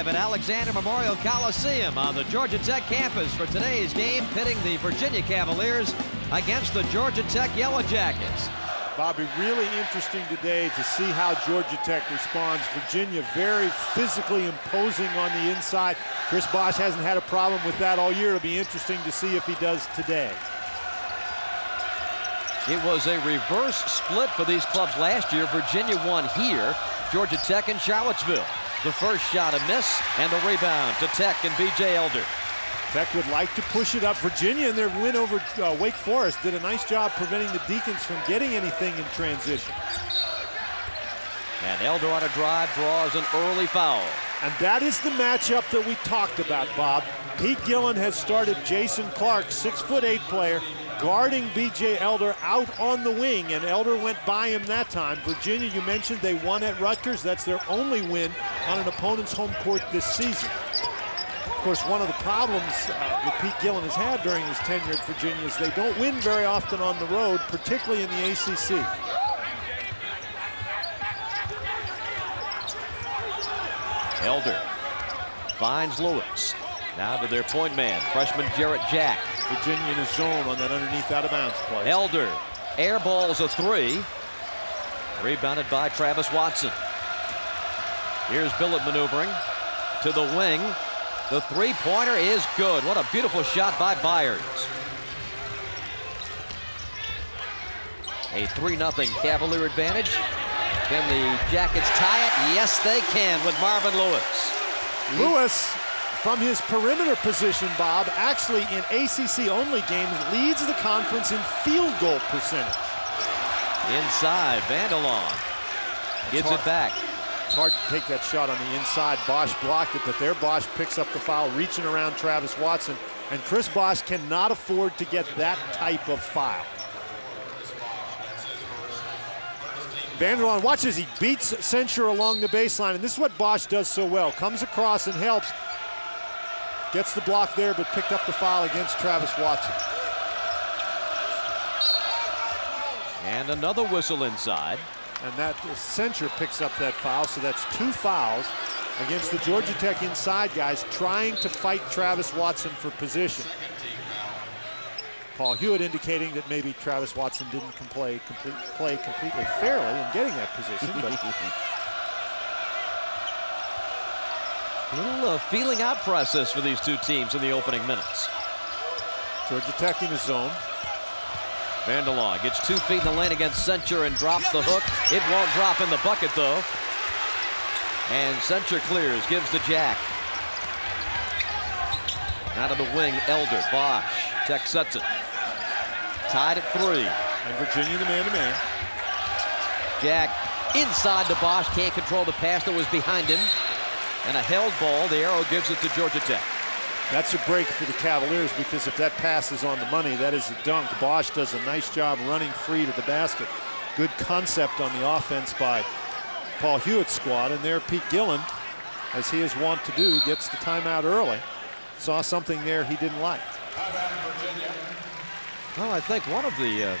live at Alexander Memorial Coliseum on the Georgia Tech campus for today's game, pitting the Virginia Cavaliers against the Georgia Tech Yellow Jackets. Bobby, really interesting today to see how Georgia Tech responds. Virginia very physically imposing on the inside. Chris Bosh hasn't had a problem with that all year. It'll be interesting to see if he does today. It was a reverse split for these clubs last year. Virginia won here, Georgia Tech and Charlottesville. The first shot a miss, and the rebound to Tech and B.J. Elder. Tech would like to push it up. Virginia in their win over Wake Forest did a nice job preventing the Deacons from getting anything in transition. And Elder on a drive draws an early foul. And that is the matchup that we talked about, Bob. Pete Gillen has started Jason Clark, 6'8" player, guarding B.J. Elder out on the wing, and Elder went by him that time. Virginia, you mentioned they won at Rutgers. That's their only win on an opponent's home court this season. Of course, one of the problems that Pete Gillen has had during his tenure at Virginia is they don't win very often on the road, particularly in the ACC. Elder finds Lewis. Now to their point man, freshman Jarrett Jack. Virginia in a zone on that underneath out-of-bounds play. Elder airballs a three. Rebounded by Travis Watson. Here's Billett maneuvering to the wing. The three-pointer is good. What a beautiful shot by Byers. A 3-0 Cavalier advantage. Can the Jackets tie it? Yes, they can with Marvin Lewis. Lewis, from his perimeter position, Bob, actually in ACC-only games, leads the conference in field goal percentage. Inside, Vandelon gives it back. It's hard to take that shot on the inside. Bosh blocked it, but there Bosh picks up the foul, reaching around Travis Watson. And Chris Bosh cannot afford to get that type of foul. Vanderlaan, watch as he beats Censure along the baseline, and this is what Bosh does so well. Comes across and helps. Gets the block there, but picked up the foul against Travis Watson. And another whistle inside. And that Censure picks up that foul, so that's 2 fouls against the Georgia Tech inside guys trying to fight Travis Watson for position. Paul Hewitt indicating that maybe Travis Watson didn't play completely fairly in getting that position. But a little feeling out process for these two teams in the opening minutes. Georgia Tech in his zone. Vandellaan gets 2 feet in the lane against Censure and drops the hook. It won't drop in the bucket though. And Censure clears, gives to Jack. Out of the wing, Elder, Bosh. Tech sets it. Tied at 3. And Virginia the man-to-man. Jack inside to Bosh, can't control the pass that was behind him. And a held ball, the arrow gives it to Georgia Tech. That's a break for the Cavaliers, because if that pass is on the money, that is a dunk. Bosh does a nice job running free to the basket. Good concept on the offense by Paul Hewitt's squad. And there Pete Gillen, as he is wont to do, gets the timeout early. Saw something there he didn't like. Well, I think one of the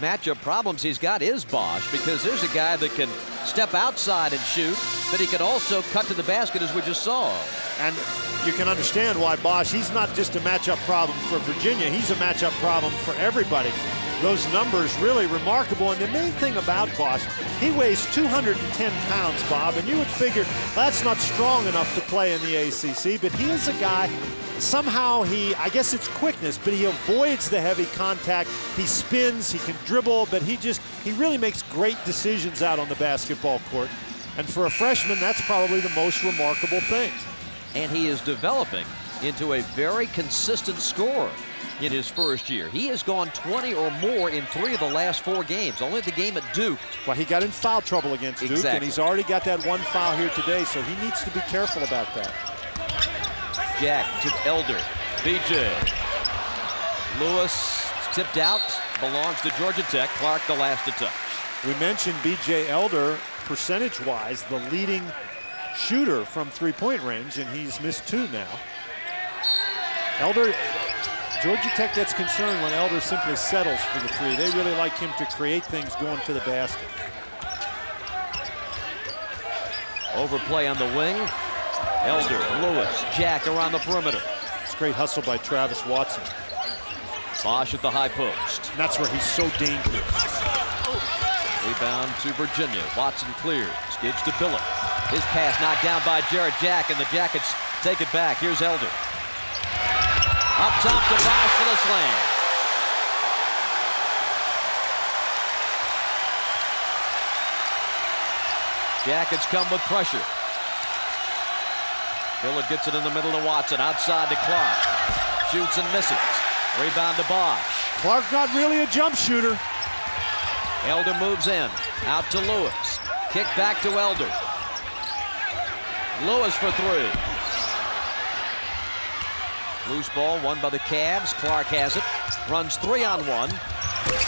matchup problems he's got is Bosh, because there's a guy that can step outside and shoot, but he can also cut to the basket, as we just saw. And you can understand why Bosh, he's not just a matchup problem for Virginia, he's a matchup problem for everybody. Those numbers really remarkable. And the main thing about Bosh, he weighs 210 pounds, Bob, and you would figure that's not strong enough to play in the ACC, but he is a guy, somehow I guess it's quickness, but he avoids the heavy contact. He spins, he can dribble, but he really makes great decisions out on the basketball court. And for a freshman, that's probably the most remarkable thing. And he is developing into a very consistent scorer in his first year. He has gone 20 or more in 3 of the last 4 games. Only the game at Duke. Well, he got in foul trouble against Duke, exactly. And he's already got that 1 foul here today, so he needs to be careful about that. Jack to Elder. B.J. Lewis tipped out. Belongs to Georgia Tech. Clark the last to touch. We mentioned B.J. Elder, percentage-wise, the leading shooter from three-point range, and he's missed 2 now. Elder, Georgia Tech gets concerned when Elder simply settles for the 3. They really like him to create things going to the basket. Overplay on the wing. Elder, Lewis, Jack around the perimeter. It's great hustle by Travis Watson. Bosh at the high post. And that's where he's so dangerous. Rebound to Virginia. Watson clears. Gives to Billett. His pass knocked down by Jarrett Jack, and the Jackets take it back. Here's Elder. Up top to Bosh for the slam. Jackets come with pressure. Billett gets it in the middle to Watson. Outside to Clark. Shoots and misses. Rebound to Bosh. Clark's not really a jump shooter. Elder moves in. Out to Lewis. Kick back to Elder. Lewis for three. Loose ball won by the Cavs. Clark has it. Runs 3-on-1.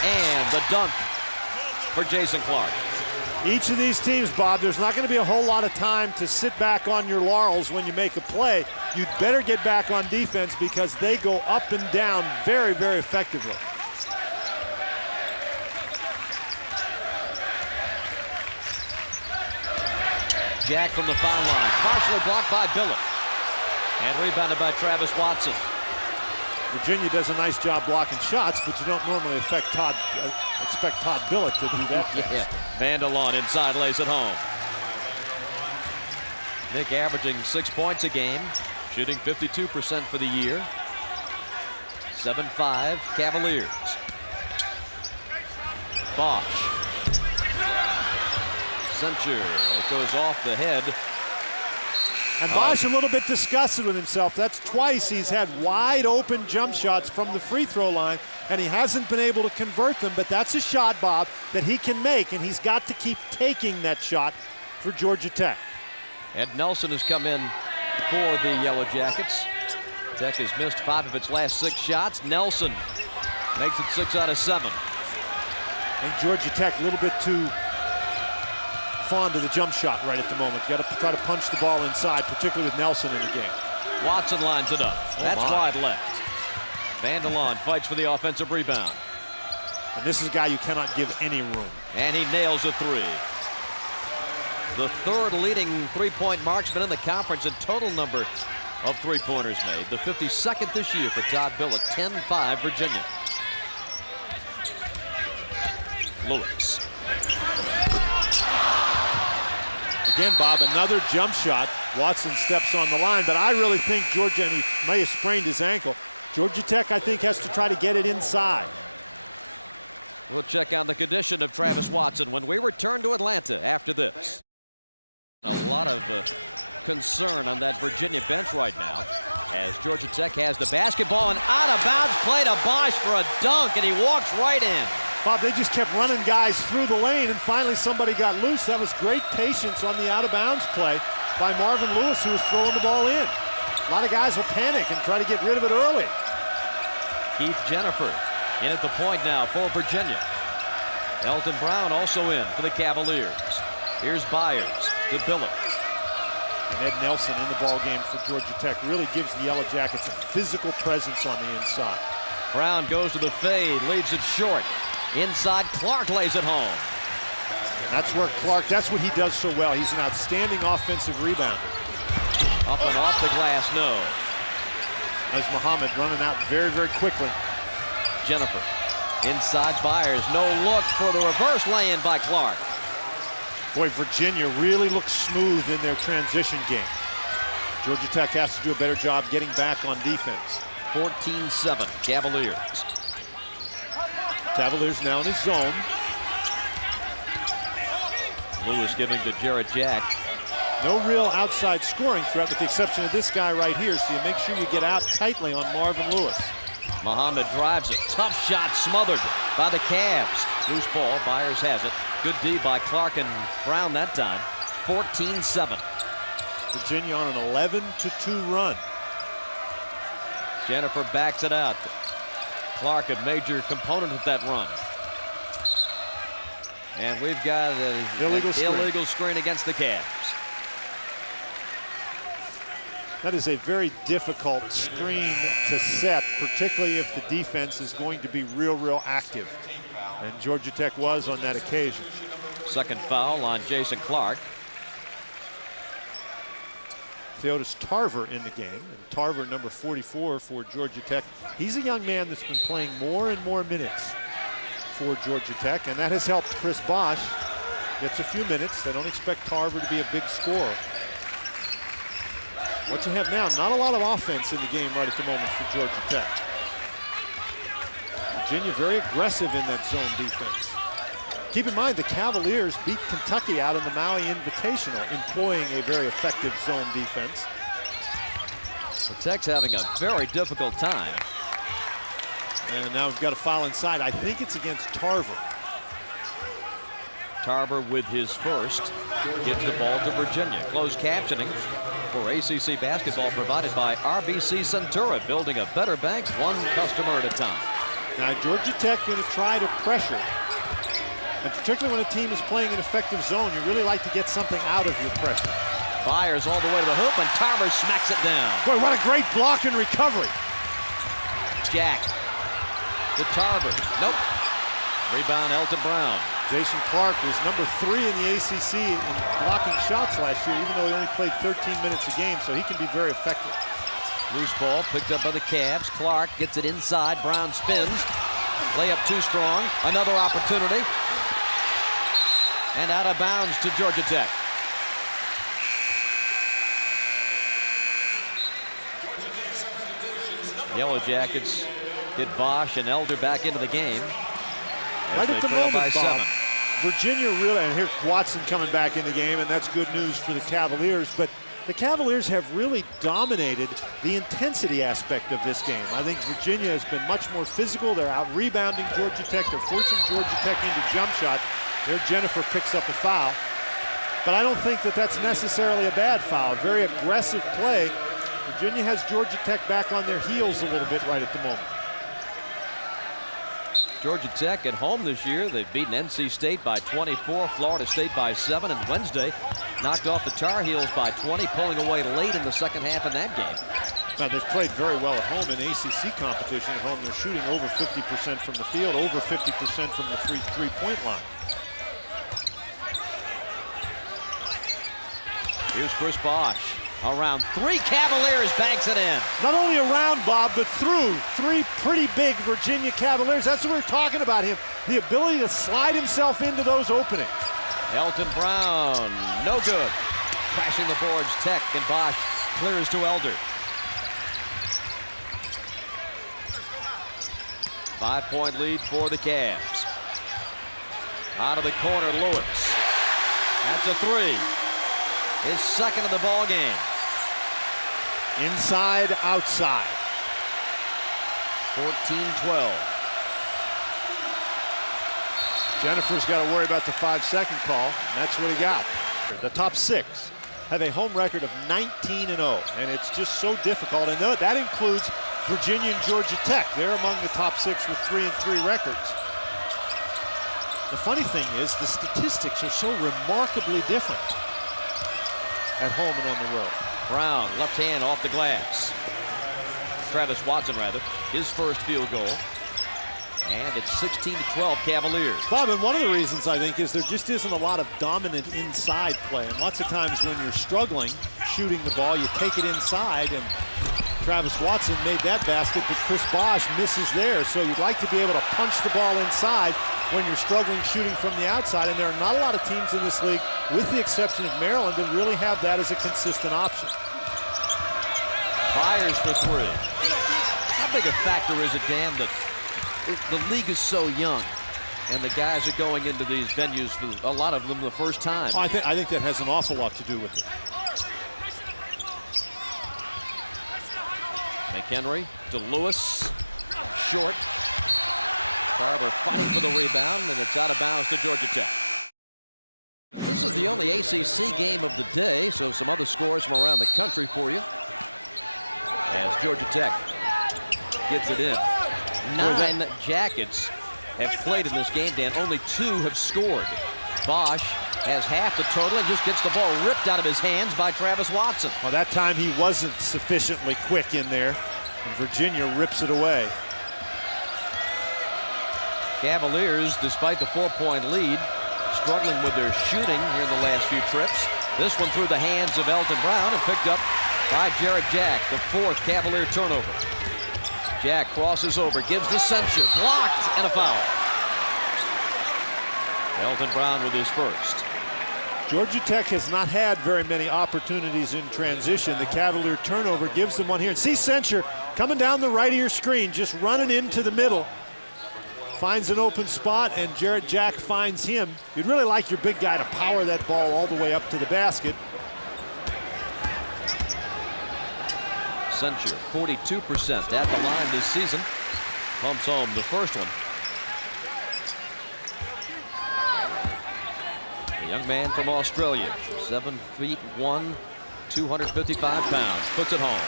And the dunk for Jason Clark. Each of these teams, Bob, there's not going to be a whole lot of time to sit back on your laurels when you make a play. You'd better get back on defense because they go up and down very, very effectively. Jack from the foul line. Partially blocked by Billett. And rebounded by Travis Watson. Virginia does a nice job blocking shots, but you don't normally expect Todd Billett to do that. Yeah. Vandelon inside lays it home. Nick averaging 6 points a game, shooting 52% for the year. 7-5 Cavaliers. Bosh. Censure. It goes off the head. And Bosh a little bit disgusted with himself. That's twice he's had wide open jump shots from the free throw line, and he hasn't been able to convert them, but that's a shot, Bob, that he can make, and he's got to keep taking that shot for Georgia Tech. Ed Nelson has come in for the Yellow Jackets. Tech has missed 5 of its last 6 shots. Nelson makes it 6 out of 7. And Georgia Tech a little bit too fond of the jump shot right at the moment. You got to try to punch the ball inside, particularly with Nelson in the game. Watson lines it up. That's wide left. Vandelon fights for the offensive rebound. And this is a guy you cannot give any room. And he nails a 3. The 3rd leading three-point marksman in the conference in total number of three-pointers made. The 52nd this year for Todd Billett. 10-5 Virginia. Lewis. Again, Bob, another jump shot. Watson steps on the line, but I really think Georgia, and he may have sprained his ankle. Georgia Tech, I think, has to try to get it inside. We'll check on the condition of Travis Watson when we return to Atlanta after this. A lot of concern on that Virginia bench right now as Georgia Tech has the basketball and out of bounds play to Bosh for a dunk, and he walks right in. Bob, they just kept running guys through the lane, and finally somebody got loose. That was great patience on the out-of-bounds play by Marvin Lewis, who was throwing the ball in. A lot of guys will panic and try to get rid of it early. Keith Jennifer in at the point now for Virginia. Elton Brown also in for the Cavaliers. Here's Byers to Billett. And Ed Nelson in the ball game for Georgia Tech really gives the Yellow Jackets a physical presence on the inside. Brown goes to the fade, leaves it short. Inside, Clark lays it home. That's where Clark, that's what he does so well. He's an outstanding offensive rebounder. Up and off the glass, no. As Muhammad running out very, very quickly. Jennifer, inside Byers, no look for the reverse lay-in by Clark. Boy, Virginia really looks smooth in their transition game. Georgia Tech has to do a better job getting back on defense. 14-7, Cavaliers. Cavaliers now in his zone. Lewis giving to Jarrett Jack. No real outside scoring threat with the exception of this guy right here, so you make sure you get out tightly on Marvin Lewis. Muhammad drives it. Tough shot smothered by the Cavs. Loose ball, Byers has it. Good D by Clark and Brown that time. 14-7. Virginia on an 11-2 run. Jennifer backs it out. Clark, a major component of that run. And we've got an illegal screen against the Cavs. That is a very difficult screen to set, particularly if the defense is going to be real active. And Georgia Tech was on that occasion. Second foul on Jason Clark. Theodis Tarver in the game. And Tarver, number 44 for Georgia Tech. He's a young man that's been playing more and more minutes for Georgia Tech, and that has helped Chris Bosh. Gets a few minutes. They don't expect Tarver to be a big scorer. What you have now, not a lot of offense in the game right at the moment for Georgia Tech. Virginia very aggressive in that zone defense. Keep in mind, the Cavaliers beat Kentucky out in the Maui Invitational, employing a very effective zone defense. The Tech's having a very difficult time. And now we've got a foul inside. I think it's against Tarver. Tarver with his first gives the ball to Virginia. Closed captioning for ACC basketball provided by RBC Centura, building a better bank one customer at a time. Now Georgia Tech going to try to pressure, and particularly when a team is playing an effective zone, you really like to get something out of your pressure. Fires all the way to the hoop, and Tarver smacks it down. Boy, what a great block and recovery. Jack to Tarver. Nope. Rebound, Elton Brown. Jason Clark was number 3 in the ACC in blocking shots last year, even though he only played 13 minutes a game, so he can be very effective. Loose ball picked up by the Cavs. Clark gets it inside. Brown spins. Layup too strong. Another opportunity. And out of bounds to Georgia Tech. Yellow Jackets get Bosh and Elder back into the game. Right at the moment, by Bob, 7. Virginia really, and here's Watson coming back in the game, and that's good news for the Cavaliers, but the Cavaliers have really dominated the intensity aspect of this game. I think Virginia has been much more physical. They're out rebounding Georgia Tech. They're forcing Georgia Tech into jump shot. There Jennifer picks up a foul, but I don't think that that's necessarily a bad foul. Very aggressive play. Virginia has Georgia Tech back on their heels a little bit right at the moment. Georgia Tech at home this year. They've beaten NC State by 24, Florida State by 7, and Wednesday knocked off the Tar Heels by 20, pulling away late in the second half in that game. Now, they've played very well at home in ACC competition. At home, they're shooting over 50% from the field, over 50% from the three-point line. Here's Chris Bosh. Around 3, Cavaliers banks it in. Not only around, Bob, but through 3 pretty big Virginia Cavaliers. That's what we're talking about him. The ability to slide himself into those openings. Elton Brown, no good. Crashing the boards, Tech, and Bosh clears to Elder. 5-point lead for the Cavs. Out of the corner, Lewis. That's a 3. His second of the ball game. Inside, outside. 14-12. Jennifer's got to worry about the 5-second call, and that's what he got. The top 6 have a home record of 19-0, and it's just so difficult. And that includes Virginia and Georgia Tech. They're among the top 6 with 3-3 records. The funny thing is, the statistics are so remarkably different at home and on the road. Brown, left hand off the glass. Travis Watson, rather, his first field goal. And it's 16-12 Cavaliers. Bob, and one of the reasons I think is there just isn't a lot of dominant inside play. And lots of times when you're struggling shooting the ball, you take it inside, and Travis Watson made that basket, but Chris Bosh misses there. So you'd like to be able to punch the ball inside when you're struggling shooting from the outside. And there are not a lot of teams in this league, with the exception of Maryland, that really have that as a consistent option. Fires for 3. How big a factor is it, Dan, that the league is so young and the guys are going into these venues for a lot of them the first time? Oh, I think that has an awful lot to do with it. McHenry to Lewis. Short. Tarver fighting for the rebound, and it's out of bounds to Georgia Tech. This is the only ACC game of the day, so some other scores from around the country for you. As Georgia Tech gets it in. 9 Jackets have played in this game, Dan. Only 2 have scored. Bosh has half the total and just gets the ball ripped out of his hands by Travis Watson. Well, that time he wasn't sufficiently quick in there, and Virginia rips it away. Cavaliers, despite the 4-point lead, struggling with their shooting here in the last few trips. This one through the hands of Elton Brown and picked up by Jarrett Jack, the 4th Cavalier turnover. Jack crosses over, gives to Sencher, blocked, and a foul. Elton Brown with his first. Georgia Tech has not had very many opportunities in transition. The Cavalier turnover gives them one here. And see Sencher coming down the right of your screen, just running into the middle. Finds an open spot, and Jarrett Jack finds him. You'd really like your big guy to power that ball all the way up to the basket. Sencher, 42% at the line this season. Pumps home the first one. The young man from Australia, 7'1", 255 pounds, puts it home.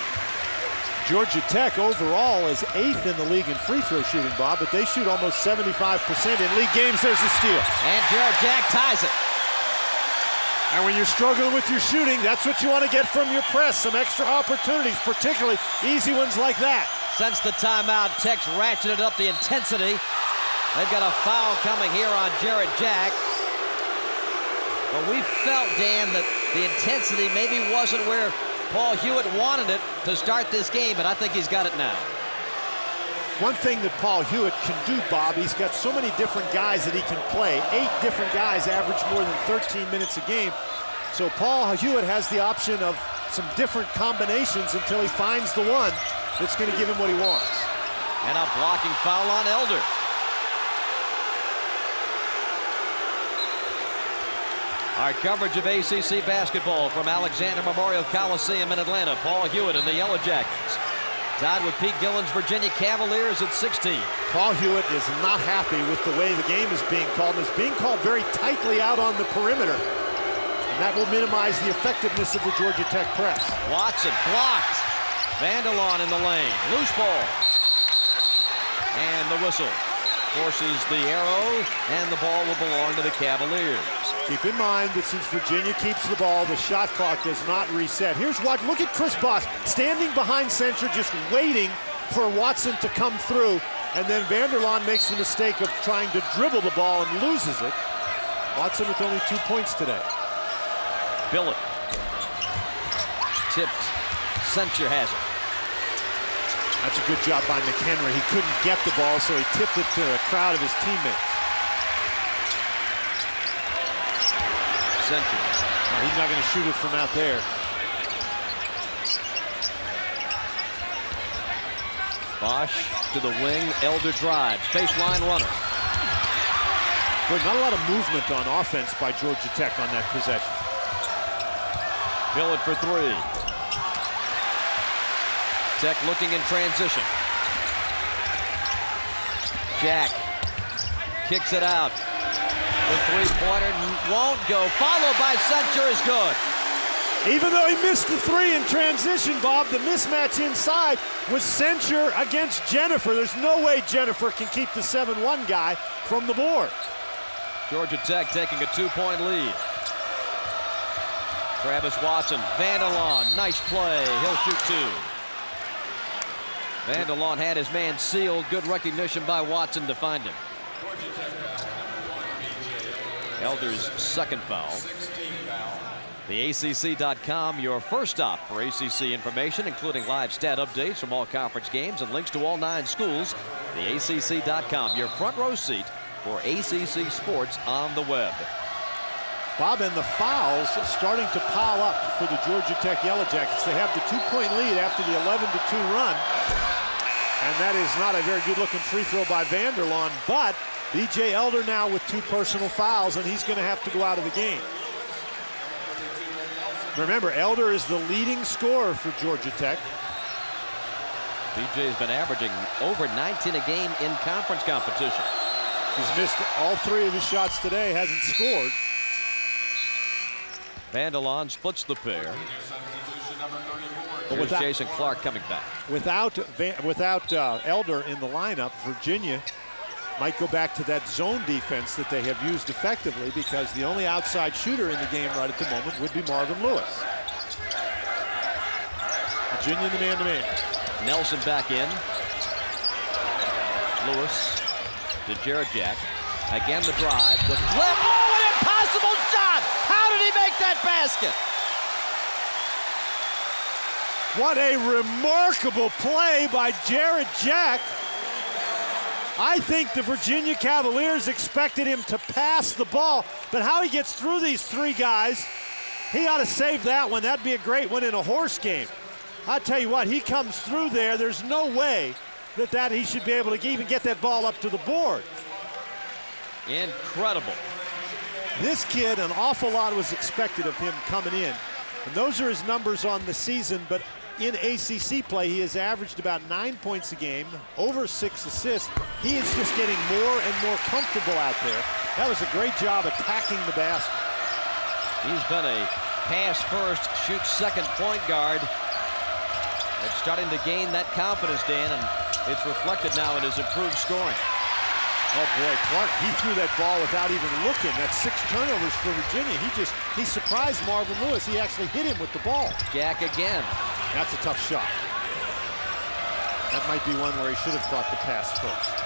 Georgia Tech overall is 8th in the league in free throw shooting, Bob, but they shoot almost 75% in league games. There's a steal. And Jarrett Jack ties it. And when you're struggling with your shooting, that's what you want to get from your press. Some extra opportunities, particularly easy ones like that. Since the timeout, Tech's ratcheted up the intensity. They've got a foul coming here on Jarrett Jack. But we felt, Dan, that the intensity maybe wasn't where Paul Hewitt wanted it to start this game, but I think he's got it now. One thing that Paul Hewitt can do, Bob, he's got so many different guys that he can play. 8 different guys average more than 13 minutes a game. So Paul Hewitt has the option of some different combinations until he finds the one that's going to give him what he wants. And a blocking foul on Elder. Our coverage of ACC basketball from Alexander Memorial Coliseum in Atlanta. Paul Hewitt and the Yellow Jackets. Tied with Pete Gillen's Virginia Cavaliers at 16. Paul Hewitt is not happy with the way the game is being called, and it's being called very tightly out on the perimeter. And that will minimize the effectiveness of the Georgia Tech press. Watson blocked. Vandelon in the lane. Loose ball. And the whistle forces the arrow, and the ball will belong to the Cavaliers. Keep in mind that since Virginia keeps the ball, the shot clock does not reset. Here's what, look at Chris Bosh standing behind Sencher, just waiting for Watson to come through, and then Vanderlaan makes the mistake of trying to dribble the ball and loses it. Watson with only 2 points today. Billett. Tipped. Sencher has it. That's a good job by McHenry. He couldn't get the ball, so he tipped it to a crowd of his teammates. Sencher. No, he's not going to shoot it from out there. Bosh to the wing. Elder drives. Baseline runner. Good, not a lot of movement on offense by Georgia Tech on that possession. Billett for 3. Tech looking in transition. Jack kicks it out. The three-pointer won't go. Followed by Sencher is good. Even though he missed the 3 in transition, Bob, the mismatch inside was Sencher against Jennifer. There's no way Jennifer can keep the 7-1 guy from the board. Georgia Tech taking a 2-point lead. Travis Watson, Vandellaan, nice play. He'll shoot 2. Vandellaan had his man sealed. Good recognition by Watson to find him. Elder's second foul. The ACC.com, your first stop for ACC information, including live stat updates from all conference games and links to all 9 schools. The ACC.com, your front row seat for ACC sports on the web. Bob, and the fouls starting to pile up for the Georgia Tech Yellow Jackets. They have the 2-point lead after the 11-2 run. And that is not a very good-looking free throw by Vanderlaan, but B.J. Elder now with 2 personal fouls, and he's going to have to go out of the game. Remember, Elder is the leading scorer for Georgia Tech. B.J.'s been averaging over 19 a game in conference competition. He's missed all 3 of his shots today, hasn't scored. Vandellaan splits the pair. Here's Jason Clark coming back. Without Elder in the lineup, Virginia might go back to that zone defense that they have used effectively, because the only outside shooter in the game right at the moment would be Marvin Lewis. Virginia the man-to-man. Nelson back in. Lewis to Jarrett Jack. Again the drive, the flip. Oh, an impossible shot! How did he make that basket? What a remarkable play by Jarrett Jack. I think the Virginia Cavaliers expected him to pass the ball, but how he gets through these three guys, he ought to save that one. That'd be a great one in a horse game. I tell you what, he comes through there. There's no way that he should be able to even get that ball up to the board. Incredible. This kid, an awful lot was expected of him coming in. And those are his numbers on the season, but in ACC play, he has averaged about 9 points a game, over 6 assists. He is just getting more and more comfortable out there. That was a great job attacking the basket. He's been a pass first, shoot second point guard. It's starting to gain that confidence, Dan, and it's reflected now in his improved scoring. Oh boy, Clark, he threw that ball without even looking. That's 6 turnovers for Virginia. He surprised Marvin Lewis. He actually hit him with the ball. Jack again. That's a tough shot. That might be one where he should have thought the pass first.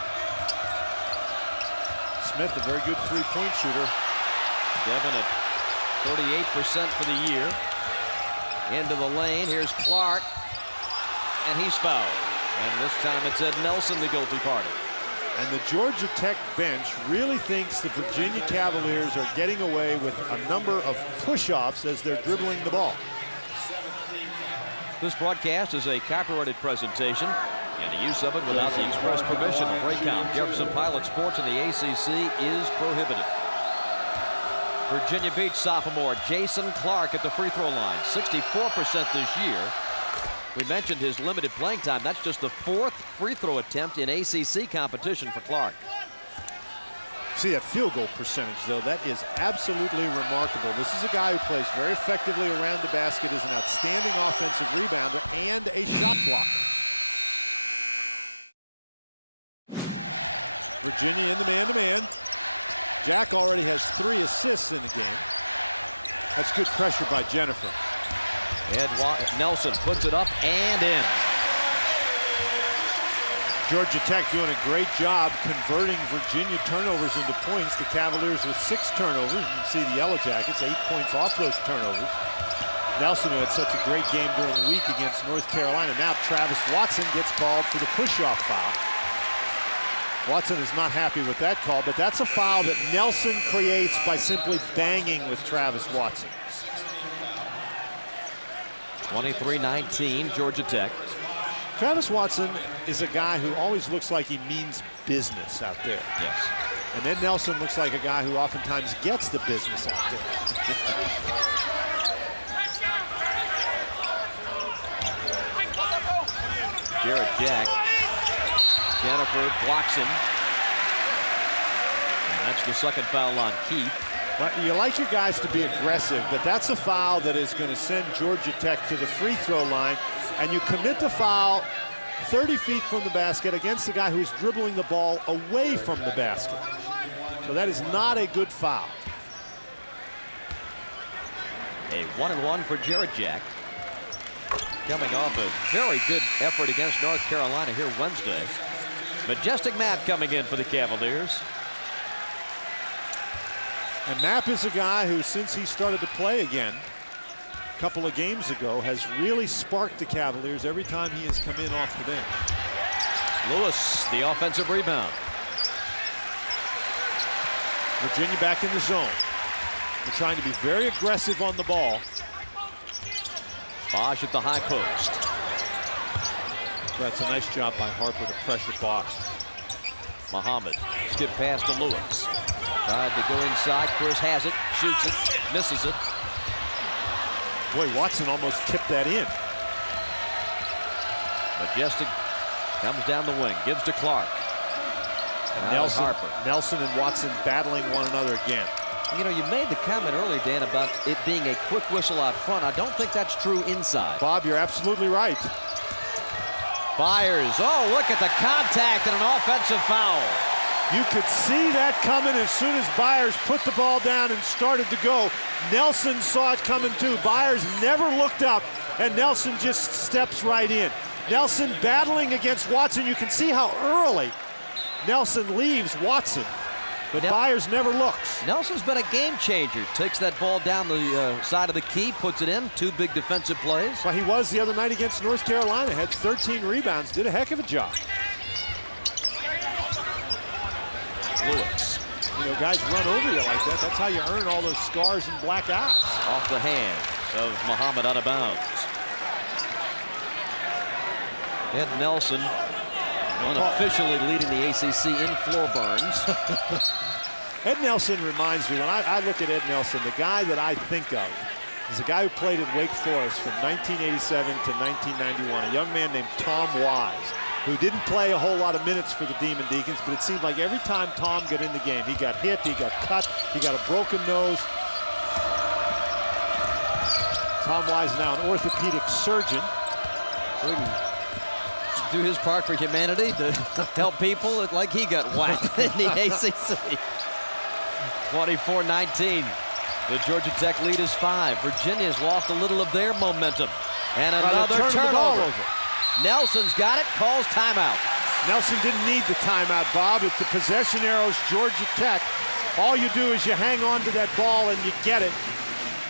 Smith, a very good three-point shooter. Devin at 38% for the year. Into the lane, here's Clark. And he's fouled. And this time it's Ed Nelson, the guilty party. And the Georgia Tech bench really thinks the Virginia Cavaliers are getting away with a number of push-offs as they're dribbling the ball. This broadcast is a copyrighted presentation, and the use of it without the express permission of Raycom Jefferson Pilot Sports and the ACC is prohibited. Virginia Beach sophomore Jason Clark at the free throw line, 64% this year. We mentioned his limited playing time. That's just the 4th free throw attempt in ACC competition for Clark. See that field goal percentage, though, that is absolutely remarkable. This is a guy who plays very effectively around the basket, is an outstanding offensive rebounder, and a shot blocker. Virginia in the man-to-man. Jack already has 3 assists in the game. That's good pressure by Jennifer. Nelson puts it up and in. Georgia Tech doing a great job converting Virginia turnovers into points. The Cavaliers with 6 turnovers. You can see the Yellow Jackets, 8 points off those turnovers. Nelson, who had such a great game during the week against North Carolina. Now Travis Watson gets called for the push-off foul. Watson is not happy with that call, but that's a foul that Nelson creates by simply banging with Travis Watson. 23-19, Georgia Tech. Travis Watson is a guy who always looks like he means business out there. Yes. And then Nelson looks like a guy who oftentimes gets the business out there. Jarrett Jack. Jennifer blocks him. And that's the second foul on Keith. But you like your guys to be aggressive, but that's a foul that is going to send Georgia Tech to the free throw line. And you commit the foul 30 feet from the basket against the guy who's dribbling the ball away from the basket. So that is not a good foul. A 1-and-1 for Jarrett Jack. Coming off a very good effort against North Carolina here Wednesday. Majestic Matt coming in for the Cavaliers. And Mapp is a guy who, since he started to play again a couple of games ago, has really sparked the Cavaliers every time he has come in off the bench. Lewis, the offensive rebound. Virginia back in the zone. They're trying to be very aggressive on the ball. Bosh at the high post. That's a nice job by Harper to pressure Bosh. Muhammad, skip pass to Lewis. Tried to go inside. Chris has it, shoots it, misses it. Boy, Watson almost tipped that in. Majestic comes down the wing, gives to Clark. And Nelson and Watson battling one another again. You know, you made the comment earlier, Dan, about it being a quick whistle out front. I don't think that's true inside. Bob, you're absolutely right. Byers, oh, look at the contact and an offensive foul. You could see that coming as soon as Byers put the ball down and started to go. Nelson saw it coming too. Byers never looked up, and Nelson just steps right in. Nelson battling against Watson. You can see how early Nelson leaves Watson. But Byers never looks. Nelson's been a game changer. Takes that ball down the side of the key, puts it in. 2 big defensive plays. Well, he was the other night against North Carolina. Had 13 rebounds. Did a heck of a job. Lewis. You know, guys run over you like that. That's how you earn all those scars and black eyes. Off the hands of Muhammad, out of bounds. Ed Nelson unofficially leading the ACC in floor burns. Ed Nelson reminds me, when I look at Ed Nelson, the guy that I think of is a guy who played at Wake Forest from 1987 to 1991, a young man named Tom Wise, who didn't play a whole lot of minutes for the Demon Deacons, but it seemed like every time Tom got in the game, he got hit, he got cut, he got a broken nose. Tom Wise now an orthopedic surgeon. Do his part for humanity to help people like he got whacked in the ACC. 24-19. The Georgia Tech lead is 5. Virginia's lost a little of their momentum. And another turnover. Nelson's got it, calls timeout. Nelson didn't need the timeout, Bob. It's the possession arrows, Georgia Tech. All you do is you hang on to that ball and you get it.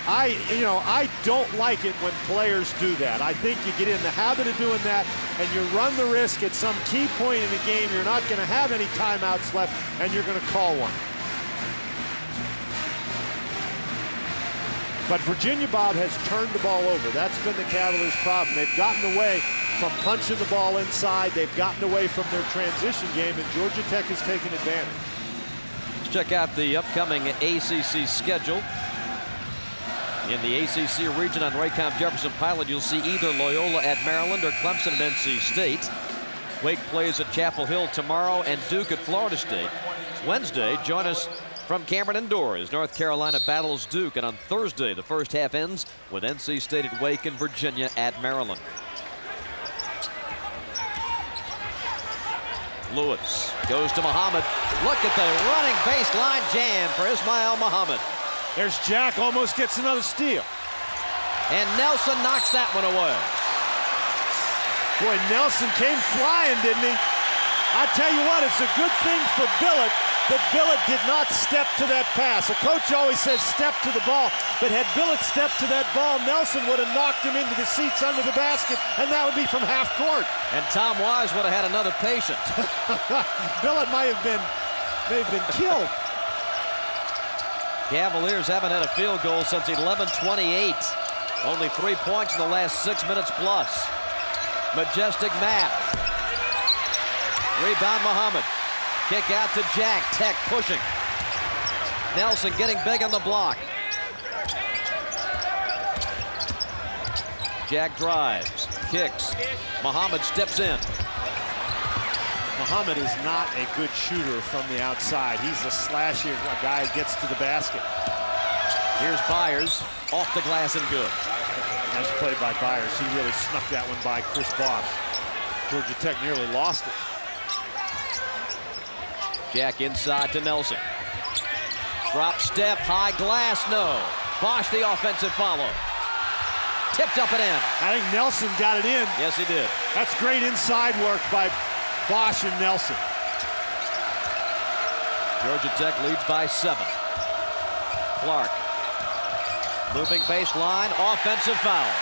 I don't like it when players do that. I think you get in the habit of doing that and you run the risk at some key point in the game you're not going to have any timeouts left and you're going to call one. But Virginia, Bob, has turned the ball over. That's been the Cavaliers' problem. They've gotten away from punching the ball inside. They've gotten away from their transition game, and Georgia Tech has taken advantage. Let's check out the upcoming ACC schedule. In the ACC region on Raycom Jefferson Pilot, you'll see either Loyola at Maryland or Clemson at NC State. Wake plays at Chapel Hill tomorrow and Duke at Florida State. Wednesday, join us from Cameron Indoor as North Carolina battles Duke. And on Thursday, the first half ends with NC State at Wake and Virginia at Maryland. Lewis goes to Muhammad. Look at the running baseline jam for Ismail Muhammad. There's Jack, almost gets another steal. And Nelson knocks that one away. Boy, Nelson came flying, didn't he? I tell you what, it's a good thing for Billett that Billett did not step to that pass. A coach always says step to the ball, but had Billett stepped to that ball, Nelson would have knocked him into the seats under the basket, and that would be from half court. And Tom Wise would have had another patient. Billett may have been killed. Cavaliers haven't had a field goal since 11:28. Only 3 points in the last 6 minutes plus. Majestic Matt. Rebound Muhammad. Kick out to Jack. Tech pushing. Nelson getting big on the block. Jack drives. Kicks. Muhammad steps in. Muhammad is not a good shooter from the outside. He's a slasher, a guy who gets to the basket. Here's Byers. Off the glass and good. Nice play by Byers. He really snuck that one by Chris Bosh. Georgia Tech nearly lost it. Jack inside to Nelson. Drop step, high glass, no. Bosh the offensive follow. Tipped up and in. I think Nelson got it in. Yes, he did. That's great inside work by Bosh and Nelson. Georgia Tech leads by 7. Clark. Moving baseline, offensive foul.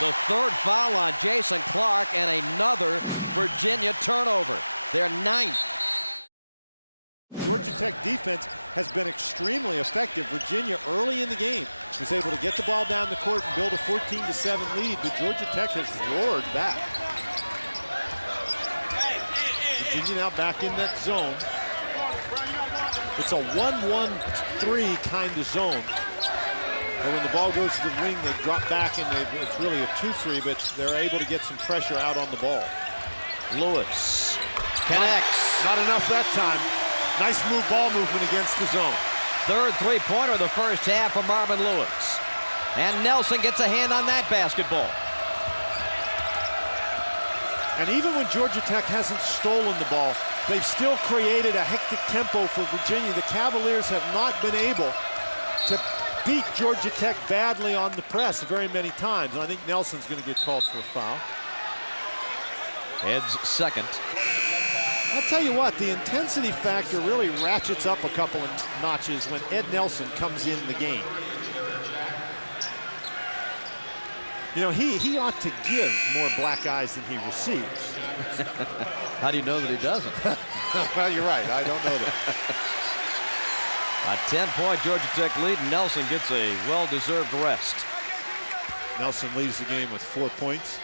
The third foul on Jason Clark and another Virginia turnover. Their 9th. Georgia Tech defense has been extremely effective. Virginia early in the game was able to get the ball down the court and build a 14-7 lead, but Georgia Tech has roared back. Virginia now back in that zone. It's a 1-1-3 kind of zone. And when the ball goes to the wing, they drop back, and it's really a 2-3, but they're able to get some pressure out on the ball. Lewis connects. Not enough that time. Nice ball movement against the zone. Third three-pointer of the first half for Marvin Lewis. And Nelson gets a hand on that basketball. And even when Georgia Tech hasn't stolen the ball, they've still created a hectic tempo for Virginia. The Cavaliers have not been able to beat Georgia Tech badly on the press very many times. And I think Nelson's going to get called for a foul. Ed's second. I'll tell you what, the intensity factor really ratchets up a couple of notches when Ed Nelson comes in the game. You know, he ought to give more black eyes than he receives. How do you know that he doesn't? Well, you're right. I don't know that. A 10-point Georgia Tech lead. Nelson gets a well-deserved rest. Nelson leads the game with 4 points.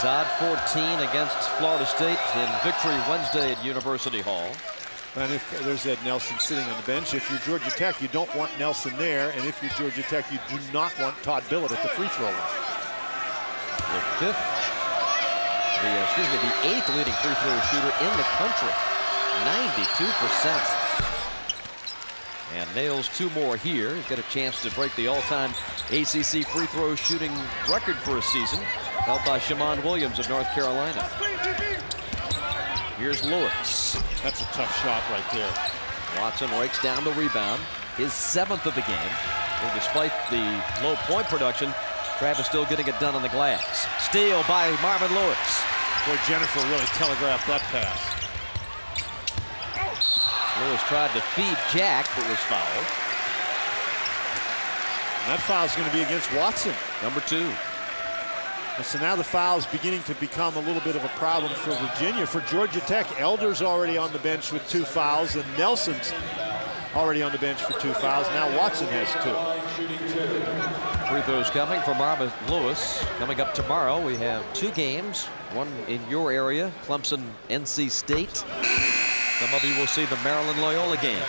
Tied 14 against Florida State in victory Wednesday at University Hall. And if there's Ed Nelson sitting on the bench, if you're Georgia Tech, you don't want Nelson there. And if you're Georgia Tech, you do not want Todd Billett at the free throw line. The eighth leading free throw shooter in the country, 92%. And nails 2 more here. He's got a chance to break the all-time ACC free throw shooting record for a season, held by Shammond Williams of North Carolina. Here's Lewis. That's a tough shot right there. Watson rakes down the rebound, his 7th of the game. And despite the low point production, Travis still getting it done on the glass. Steal by Marvin Lewis. Boy, Jennifer really telegraphed that pass. Lewis tried to feed Jack, but was fouled. And that foul is going to be against Watson. Number 2. So now the foul is beginning to become a little bit of a problem for Virginia. For Georgia Tech, Elder's already on the bench with 2 fouls, and Nelson's already on the bench for 2 fouls. Now Watson has 2. Free throws coming from Marvin Lewis. Coming up tomorrow, we have 2 games. One in your area, Clemson, NC State. Some of you will see the Maryland Loyola game.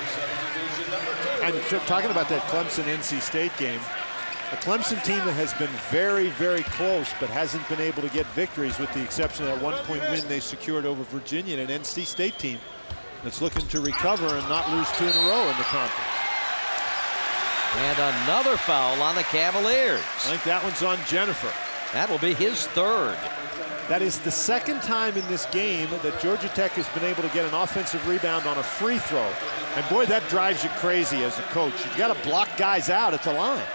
And talking about that Clemson NC State game, a Clemson team that has been very, very close but hasn't been able to get victories, with the exception of that 1-point win they secured over Virginia, and an NC State team that's looking to recover and not lose 2 in a row in the conference. And another foul on the Cavaliers. I think that one's on Jennifer. That will be his 3rd. That is the 2nd time in this game that Georgia Tech has been able to get an offensive rebound on a free throw. And boy, that drives you crazy as a coach. You've got to block guys out at the line.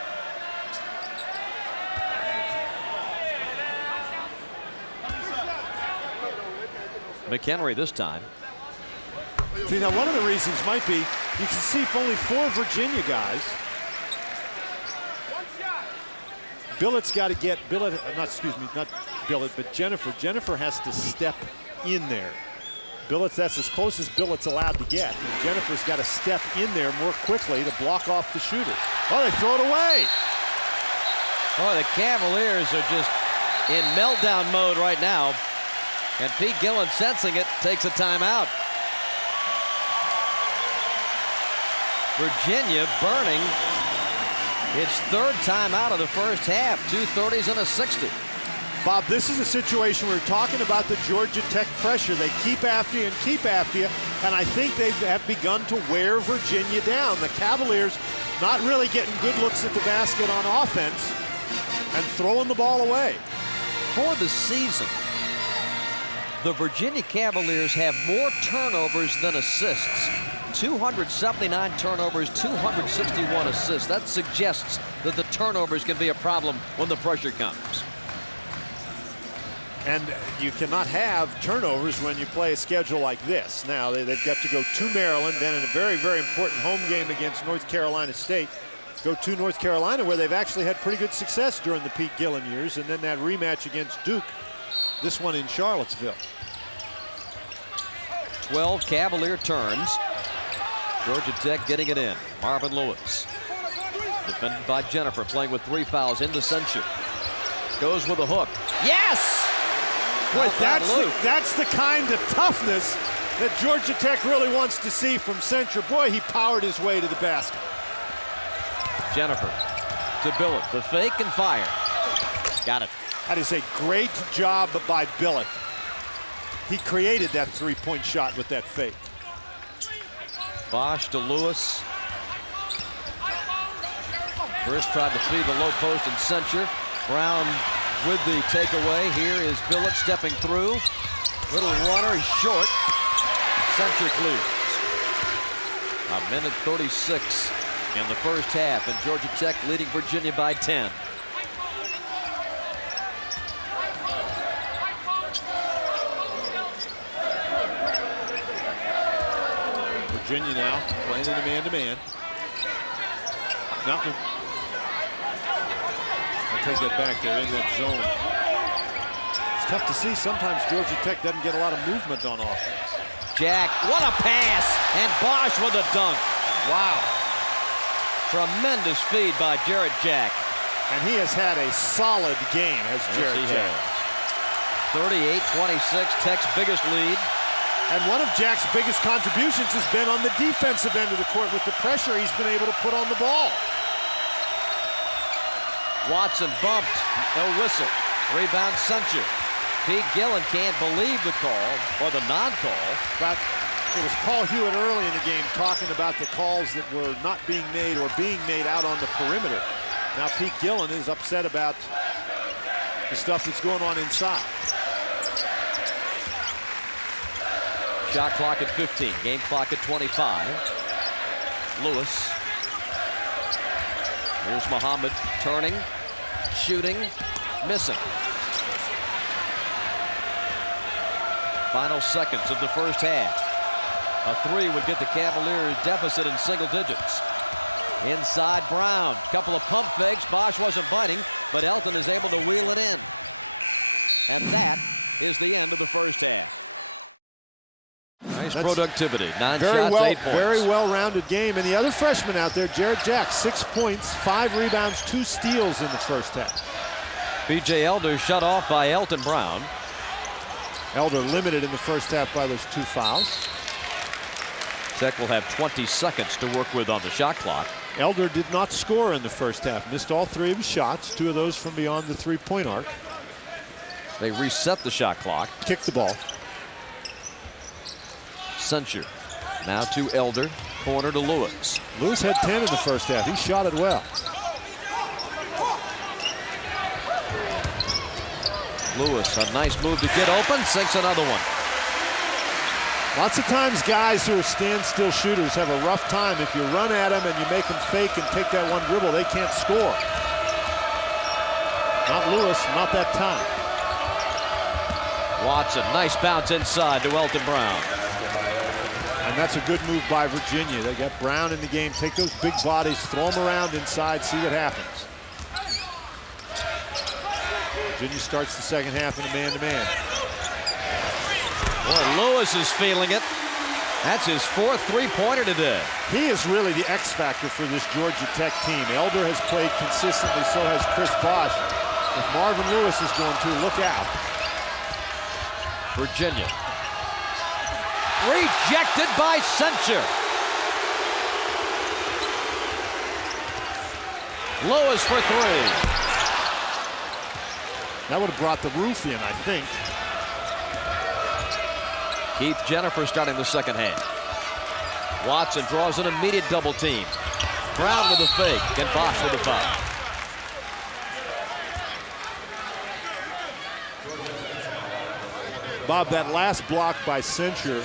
McHenry this time. See, now one of the reasons might be you can see if only 4 Virginia guys. Billett's got to get Billett, not Billett, but Jennifer. Jennifer has to step in there. Billett's, that's as close as Billett's allowed to get. And Jennifer's got to step in there more quickly to block off the shooter. Oh, they throw it away. Oh, the Cavaliers are just in meltdown mode right now. And Pete Gillen, sensing it, takes a timeout. Virginia burning its 3rd timeout of the first half. 2 30s and a 60. Bob, this is a situation where we're talking about the Georgia Tech pressure. They keep after you and keep after you, and I think they have begun to wear Virginia down. The Cavaliers not really getting good looks at the basket on offense and throwing the ball away. For the season, the Virginia Cavaliers have more turnovers than assists. 279 turnovers, 261 assists. That suggests that the turnovers can be a problem when the pressure comes. And you cannot have turnovers when you play a schedule like this. Now, they've got to go to Maryland, then in a very, very important home game against North Carolina State. Go to North Carolina, where they've actually had pretty good success during the Pete Gillen years, and then that rematch against Duke, this one in Charlottesville. 12 Cavalier turns. Georgia Tech getting it in. Marvin Lewis. Defended by Jennifer, playing with 3 fouls into Sensu. Goes with a hook. Yes! Boy, that's the kind of toughness that Georgia Tech really wants to see from Sensu. Boy, he powered his way to the basket. Jennifer to Billett. The fake and fire. Got it. That is a great job by Billett. He created that 3-point shot with that fake. Bosh to Lewis. First tried to feed the low post and Sensu. Brown with the takeaway. Here is Billett stepping through. Little runner, he's short. Sensu clears. 1:36 in the first half, and Georgia Tech leading Virginia by 10. Virginia now playing in the man-to-man. Nothing. I'll take that back. They're in that zone. It's tough to see. Sometimes Georgia Tech doesn't get a lot of movement on offense. Jack, what a pass! And Bosh with a dunk. Wow. Tremendous feed by Jarrett Jack. And he has had a solid game, has Jarrett Jack. 38-26, Tech's biggest lead. And one of Jack's biggest contributions has been on the defensive end of the court with the pressure he's been able to put on the ball. Watson bumped, no whistle. Rebound Censure. Pete Gillen can't believe the call, or the non-call. But it was Paul Hewitt early in the game talking about the calls that were not being made or being made out on the perimeter. Now Pete Gillen is upset about the stuff that's going on inside. Shot clock at 15, game clock at 25. Lewis. Here's Muhammad turning, shooting, missing. Final seconds of the first half. A three would get the Cavaliers deficit in single digits. Inside Brown, couple of pump fakes. Bosh wasn't biting, but Elton is able to wheel it in. And that is the end of the first half. Nice productivity. 9 shots, 8 points. Very well-rounded game. And the other freshman out there, Jarrett Jack, 6 points, 5 rebounds, 2 steals in the first half. B.J. Elder shut off by Elton Brown. Elder limited in the first half by those 2 fouls. Tech will have 20 seconds to work with on the shot clock. Elder did not score in the first half. Missed all 3 of his shots, 2 of those from beyond the 3-point arc. They reset the shot clock. Kicked the ball. Censure. Now to Elder. Corner to Lewis. Lewis had 10 in the first half. He shot it well. Lewis, a nice move to get open. Sinks another one. Lots of times guys who are standstill shooters have a rough time. If you run at them and you make them fake and take that one dribble, they can't score. Not Lewis, not that time. Watson, nice bounce inside to Elton Brown. And that's a good move by Virginia. They got Brown in the game. Take those big bodies, throw them around inside, see what happens. Virginia starts the second half in a man-to-man. Boy, Lewis is feeling it. That's his 4th three-pointer today. He is really the X factor for this Georgia Tech team. Elder has played consistently, so has Chris Bosh. If Marvin Lewis is going to, look out. Virginia. Rejected by Censure. Lewis for 3. That would have brought the roof in, I think. Keith Jennifer starting the second half. Watson draws an immediate double team. Brown with a fake and Bosh with a foul. Bob, that last block by Censure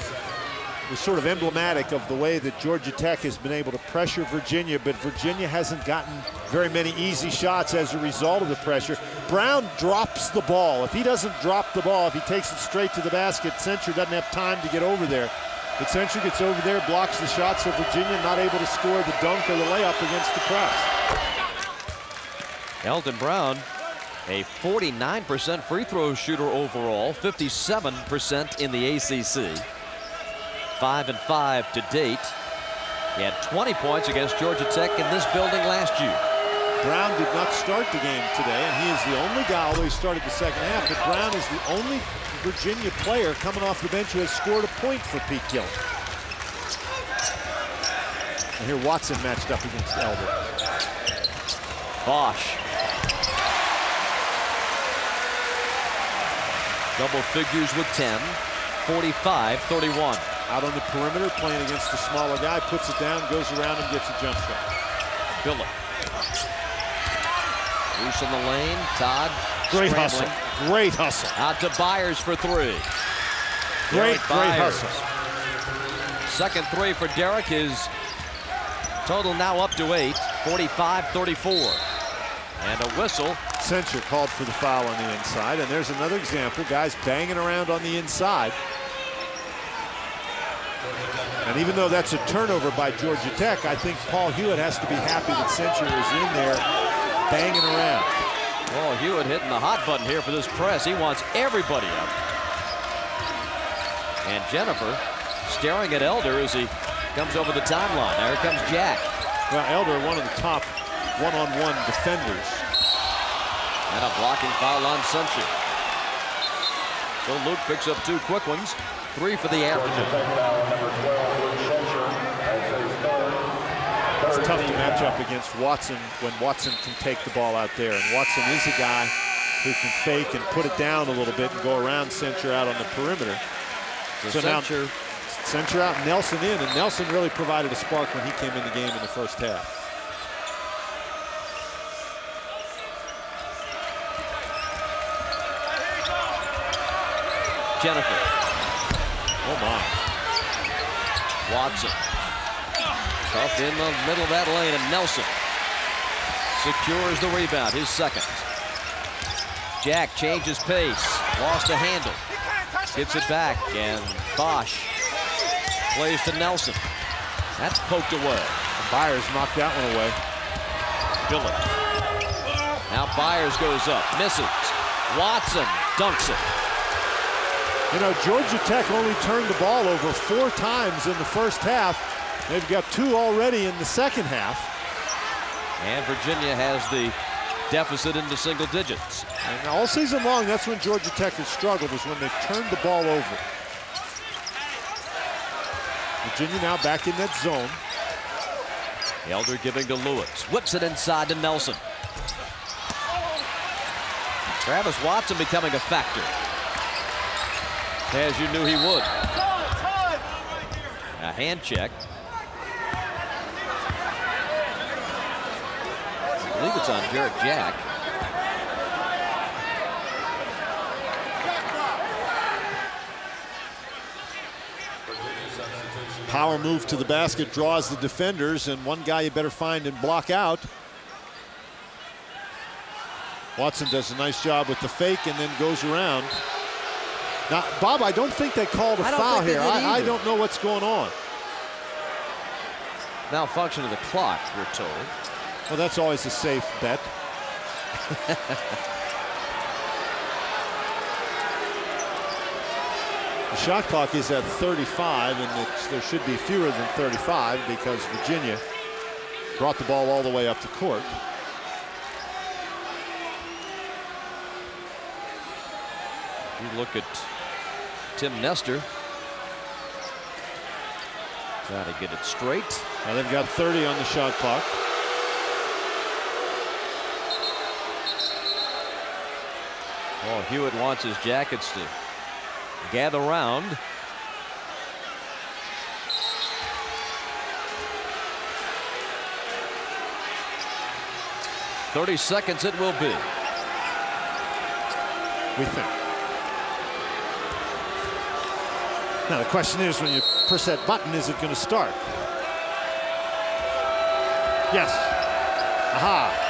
was sort of emblematic of the way that Georgia Tech has been able to pressure Virginia, but Virginia hasn't gotten very many easy shots as a result of the pressure. Brown drops the ball. If he doesn't drop the ball, if he takes it straight to the basket, Censure doesn't have time to get over there. But Censure gets over there, blocks the shot, so Virginia not able to score the dunk or the layup against the press. Elton Brown, a 49% free throw shooter overall, 57% in the ACC. 5 and 5 to date. He had 20 points against Georgia Tech in this building last year. Brown did not start the game today, and he is the only guy, although he started the second half, but Brown is the only Virginia player coming off the bench who has scored a point for Pete Gillen. And here Watson matched up against Elder. Bosh. Double figures with 10, 45-31. Out on the perimeter, playing against the smaller guy, puts it down, goes around and gets a jump shot. Billup. Loose in the lane, Todd. Great hustle. Great hustle. Out to Byers for 3. Great hustle. Second 3 for Derek. His total now up to 8, 45-34. And a whistle. Censure called for the foul on the inside, and there's another example. Guys banging around on the inside. And even though that's a turnover by Georgia Tech, I think Paul Hewitt has to be happy that Century is in there banging around. Well, Hewitt hitting the hot button here for this press. He wants everybody up. And Jennifer staring at Elder as he comes over the timeline. There comes Jack. Well, Elder, one of the top one-on-one defenders. And a blocking foul on Century. So Luke picks up 2 quick ones. 3 for the average. It's tough to match up against Watson when Watson can take the ball out there. And Watson is a guy who can fake and put it down a little bit and go around Century out on the perimeter. So now Century out, Nelson in, and Nelson really provided a spark when he came in the game in the first half. Jennifer. Oh my. Watson. Tough in the middle of that lane, and Nelson secures the rebound, his second. Jack changes pace, lost the handle, gets it back, and Bosh plays to Nelson. That's poked away. And Byers knocked that one away. Billett. Now Byers goes up, misses. Watson dunks it. You know, Georgia Tech only turned the ball over 4 times in the first half. They've got 2 already in the second half. And Virginia has the deficit into single digits. And all season long, that's when Georgia Tech has struggled, is when they've turned the ball over. Virginia now back in that zone. Elder giving to Lewis. Whips it inside to Nelson. Travis Watson becoming a factor, as you knew he would. A hand check. I believe it's on Jarrett Jack. Power move to the basket draws the defenders, and one guy you better find and block out. Watson does a nice job with the fake and then goes around. Now, Bob, I don't think they called a foul here. I don't know what's going on. Malfunction of the clock, we're told. Well, that's always a safe bet. The shot clock is at 35, and there should be fewer than 35 because Virginia brought the ball all the way up the court. You look at Tim Nestor. Trying to get it straight. Now they've got 30 on the shot clock. Oh, Hewitt wants his Jackets to gather round. "30 seconds it will be." We think. Now the question is, when you press that button, is it going to start? Yes. Aha.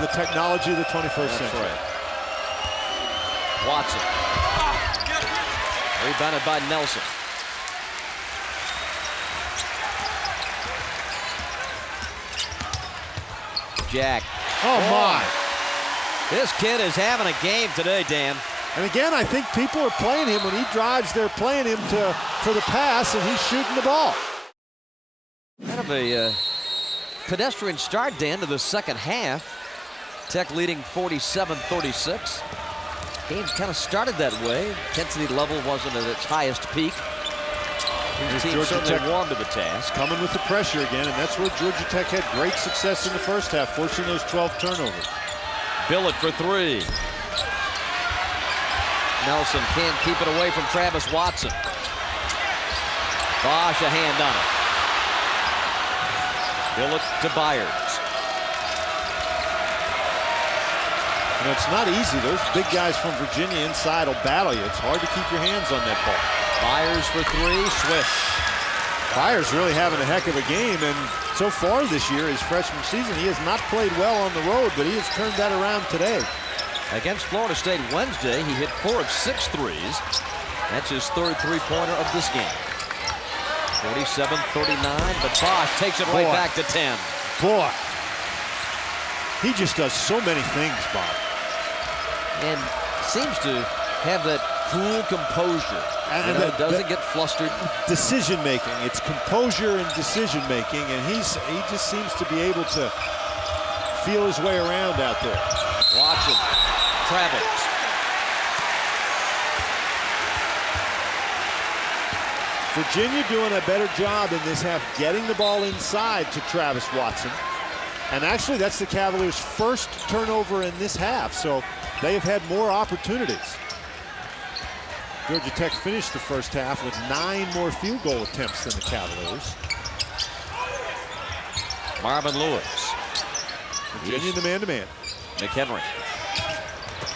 The technology of the 21st century. Right. Watson. Rebounded by Nelson. Jack. Oh my. This kid is having a game today, Dan. And again, I think people are playing him. When he drives, they're playing him for the pass, and he's shooting the ball. Kind of a pedestrian start, Dan, to the second half. Tech leading 47-36. Game's kind of started that way. Intensity level wasn't at its highest peak. The team certainly warmed to the task. Coming with the pressure again, and that's where Georgia Tech had great success in the first half, forcing those 12 turnovers. Billett for 3. Nelson can't keep it away from Travis Watson. Bosh a hand on it. Billett to Byers. You know, it's not easy. Those big guys from Virginia inside will battle you. It's hard to keep your hands on that ball. Byers for 3, swish. Byers really having a heck of a game, and so far this year, his freshman season, he has not played well on the road, but he has turned that around today. Against Florida State Wednesday, he hit 4 of 6 threes. That's his third three-pointer of this game. 47-39, but Bosh takes it right back to 10. Boy, he just does so many things, Bob. And seems to have that cool composure. And doesn't get flustered. Decision making. It's composure and decision making, and he just seems to be able to feel his way around out there. Watson travels. Virginia doing a better job in this half getting the ball inside to Travis Watson. And actually, that's the Cavaliers' first turnover in this half, so they have had more opportunities. Georgia Tech finished the first half with 9 more field goal attempts than the Cavaliers. Marvin Lewis. Virginia in the man-to-man. McHenry.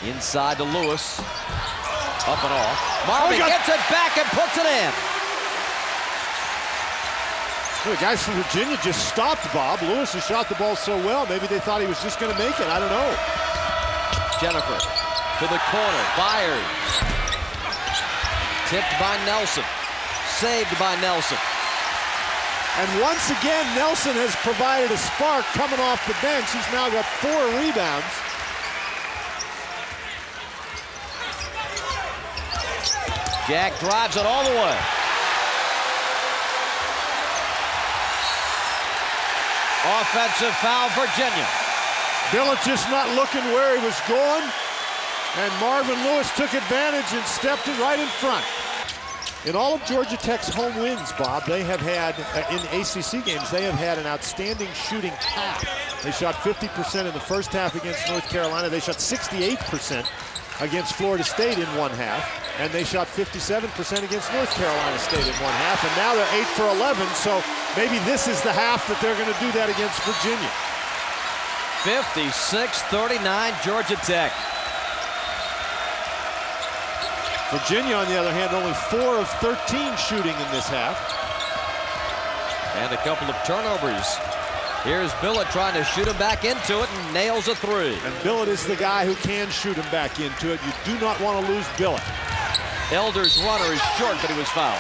Inside to Lewis. Up and off. Marvin gets it back and puts it in. Well, the guys from Virginia just stopped Bob. Lewis has shot the ball so well, maybe they thought he was just going to make it. I don't know. Jennifer to the corner. Byers. Tipped by Nelson. Saved by Nelson. And once again, Nelson has provided a spark coming off the bench. He's now got 4 rebounds. Jack drives it all the way. Offensive foul, Virginia. Billett just not looking where he was going. And Marvin Lewis took advantage and stepped it right in front. In all of Georgia Tech's home wins, Bob, they have had, in ACC games, they have had an outstanding shooting half. They shot 50% in the first half against North Carolina. They shot 68% against Florida State in one half. And they shot 57% against North Carolina State in one half. And now they're 8 for 11, so maybe this is the half that they're going to do that against Virginia. 56-39, Georgia Tech. Virginia, on the other hand, only 4 of 13 shooting in this half. And a couple of turnovers. Here's Billett trying to shoot him back into it and nails a 3. And Billett is the guy who can shoot him back into it. You do not want to lose Billett. Elder's runner is short, but he was fouled.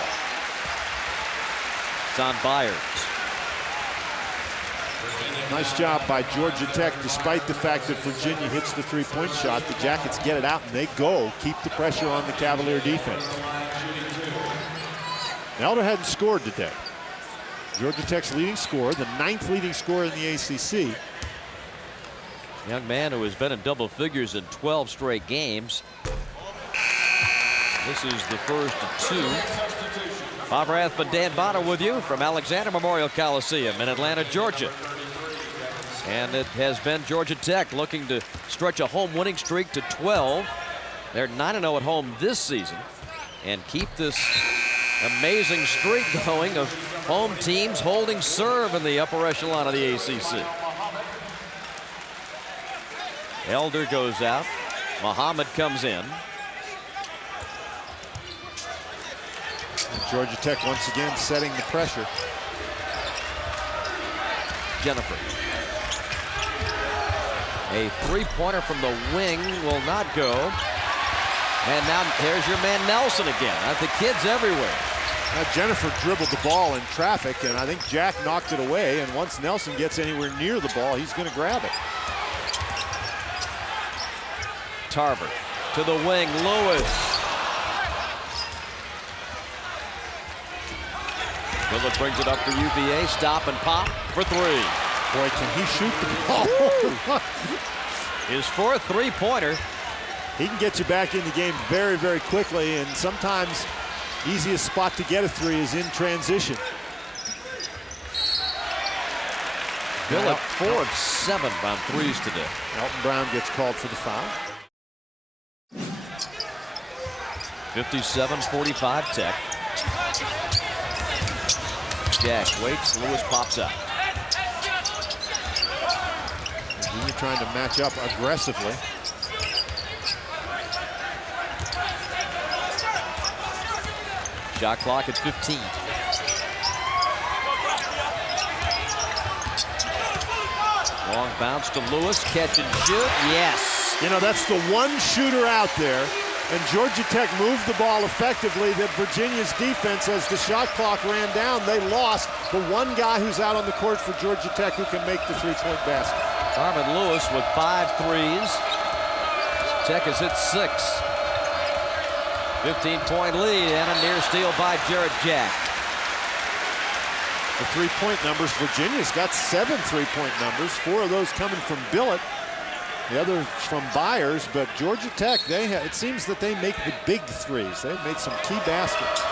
It's on Byers. Nice job by Georgia Tech, despite the fact that Virginia hits the three-point shot. The Jackets get it out and they go, keep the pressure on the Cavalier defense. Elder hadn't scored today. Georgia Tech's leading scorer, the 9th leading scorer in the ACC. Young man who has been in double figures in 12 straight games. This is the first of 2. Bob Rathman, Dan Bonner with you from Alexander Memorial Coliseum in Atlanta, Georgia. And it has been Georgia Tech looking to stretch a home winning streak to 12. They're 9-0 at home this season and keep this amazing streak going of home teams holding serve in the upper echelon of the ACC. Elder goes out. Muhammad comes in. And Georgia Tech once again setting the pressure. Jennifer. A three-pointer from the wing will not go. And now here's your man Nelson again. The kid's everywhere. Jennifer dribbled the ball in traffic, and I think Jack knocked it away. And once Nelson gets anywhere near the ball, he's going to grab it. Tarver to the wing. Lewis. Billett brings it up for UVA. Stop and pop for 3. Boy, can he shoot the ball. His 4th three-pointer. He can get you back in the game very, very quickly, and sometimes easiest spot to get a 3 is in transition. Billett 4 of 7 on 3s today. Elton Brown gets called for the foul. 57-45 Tech. Jack waits. Lewis pops up. Virginia trying to match up aggressively. Shot clock at 15. Long bounce to Lewis. Catch and shoot. Yes. You know, that's the one shooter out there, and Georgia Tech moved the ball effectively that Virginia's defense, as the shot clock ran down, they lost the one guy who's out on the court for Georgia Tech who can make the three-point basket. Armin Lewis with 5 threes. Tech has hit 6. 15-point lead and a near steal by Jarrett Jack. The three-point numbers, Virginia's got 7 three-point numbers, 4 of those coming from Billett, the other from Byers, but Georgia Tech, it seems that they make the big threes. They've made some key baskets.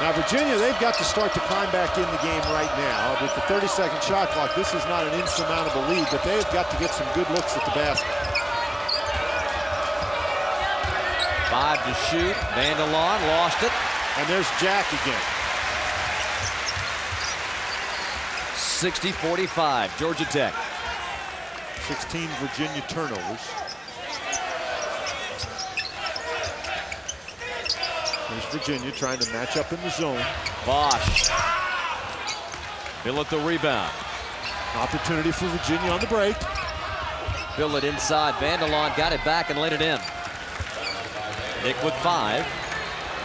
Now Virginia, they've got to start to climb back in the game right now. With the 30-second shot clock, this is not an insurmountable lead, but they've got to get some good looks at the basket. 5 to shoot. Vandelon lost it. And there's Jack again. 60-45, Georgia Tech. 16 Virginia turnovers. There's Virginia trying to match up in the zone. Bosh. Billett the rebound. Opportunity for Virginia on the break. Billett inside. Vandelon got it back and laid it in. Nick with 5.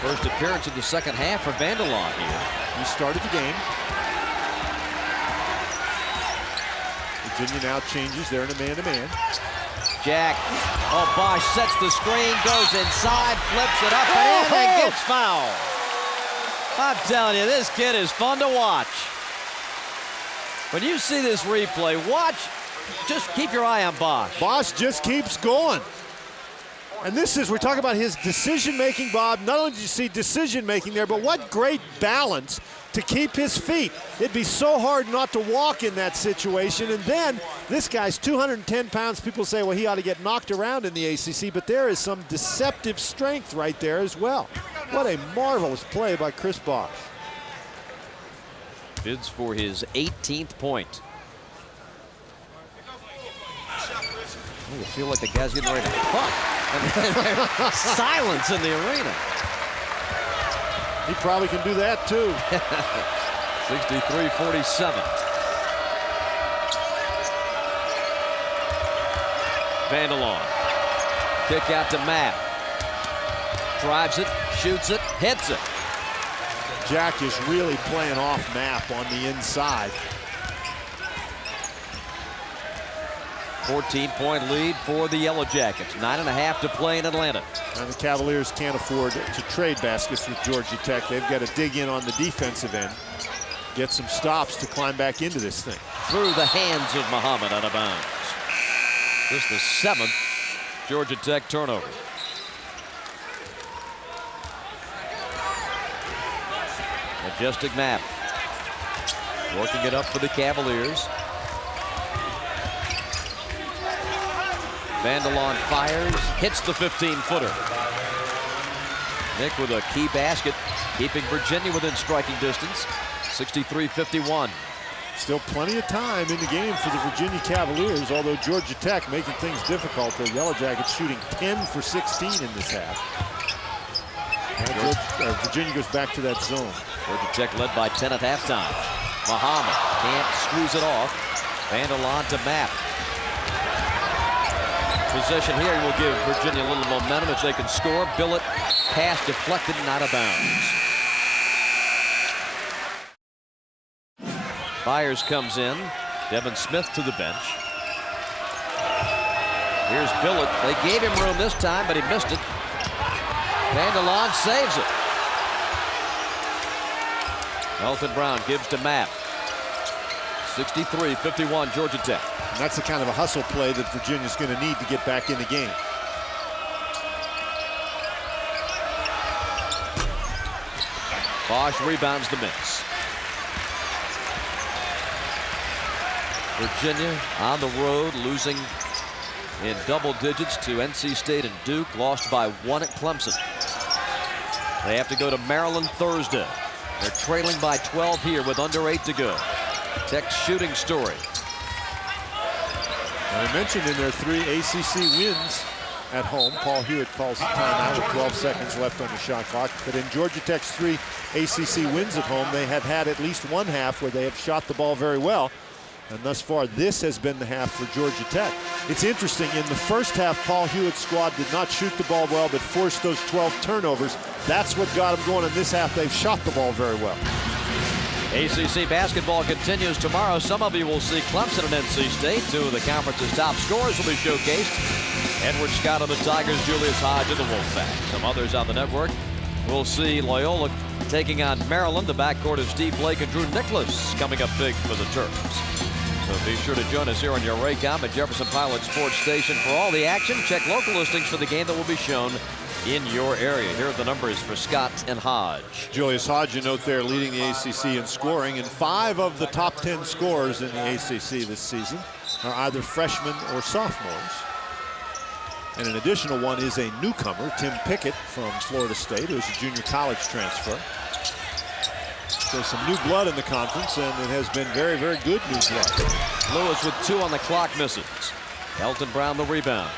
First appearance in the second half for Vandelon here. He started the game. Virginia now changes. They're in a man-to-man. Jack. Oh, Bosh sets the screen, goes inside, flips it up and in, and gets fouled. I'm telling you, this kid is fun to watch. When you see this replay, watch. Just keep your eye on Bosh. Bosh just keeps going. And this is, we're talking about his decision-making, Bob. Not only did you see decision-making there, but what great balance to keep his feet. It'd be so hard not to walk in that situation. And then this guy's 210 pounds. People say, well, he ought to get knocked around in the ACC, but there is some deceptive strength right there as well. What a marvelous play by Chris Bosh. Bids for his 18th point. You feel like the guy's getting ready to fuck. And silence in the arena. He probably can do that too. 63-47. Vandelon. Kick out to Mapp. Drives it, shoots it, hits it. Jack is really playing off Mapp on the inside. 14-point lead for the Yellow Jackets. 9.5 to play in Atlanta. And the Cavaliers can't afford to trade baskets with Georgia Tech. They've got to dig in on the defensive end, get some stops to climb back into this thing. Through the hands of Muhammad, out of bounds. This is the 7th Georgia Tech turnover. Majestic Mapp. Working it up for the Cavaliers. Vandelon fires, hits the 15-footer. Nick with a key basket, keeping Virginia within striking distance. 63-51. Still plenty of time in the game for the Virginia Cavaliers, although Georgia Tech making things difficult. The Yellow Jackets shooting 10 for 16 in this half. Virginia goes back to that zone. Georgia Tech led by 10 at halftime. Muhammad can't squeeze it off. Vandelon to Mapp. Possession here will give Virginia a little momentum if they can score. Billett pass deflected and out of bounds. Byers comes in. Devin Smith to the bench. Here's Billett. They gave him room this time, but he missed it. Vandelon saves it. Elton Brown gives to Mapp. 63-51 Georgia Tech. And that's the kind of a hustle play that Virginia's going to need to get back in the game. Bosh rebounds the miss. Virginia on the road, losing in double digits to NC State and Duke. Lost by 1 at Clemson. They have to go to Maryland Thursday. They're trailing by 12 here with under 8 to go. Tech's shooting story. I mentioned in their 3 ACC wins at home, Paul Hewitt calls the timeout with 12 seconds left on the shot clock. But in Georgia Tech's 3 ACC wins at home, they have had at least one half where they have shot the ball very well. And thus far, this has been the half for Georgia Tech. It's interesting, in the first half, Paul Hewitt's squad did not shoot the ball well, but forced those 12 turnovers. That's what got them going. In this half, they've shot the ball very well. ACC basketball continues tomorrow. Some of you will see Clemson and NC State. Two of the conference's top scorers will be showcased. Edward Scott of the Tigers, Julius Hodge of the Wolfpack. Some others on the network will see Loyola taking on Maryland. The backcourt of Steve Blake and Drew Nicholas coming up big for the Terps. So be sure to join us here on your Raycom at Jefferson Pilot Sports Station for all the action. Check local listings for the game that will be shown in your area. Here are the numbers for Scott and Hodge. Julius Hodge, you note there, leading the ACC in scoring, and 5 of the top 10 scorers in the ACC this season are either freshmen or sophomores. And an additional one is a newcomer, Tim Pickett from Florida State, who's a junior college transfer. So some new blood in the conference, and it has been very, very good new blood. Lewis with 2 on the clock misses. Elton Brown the rebound.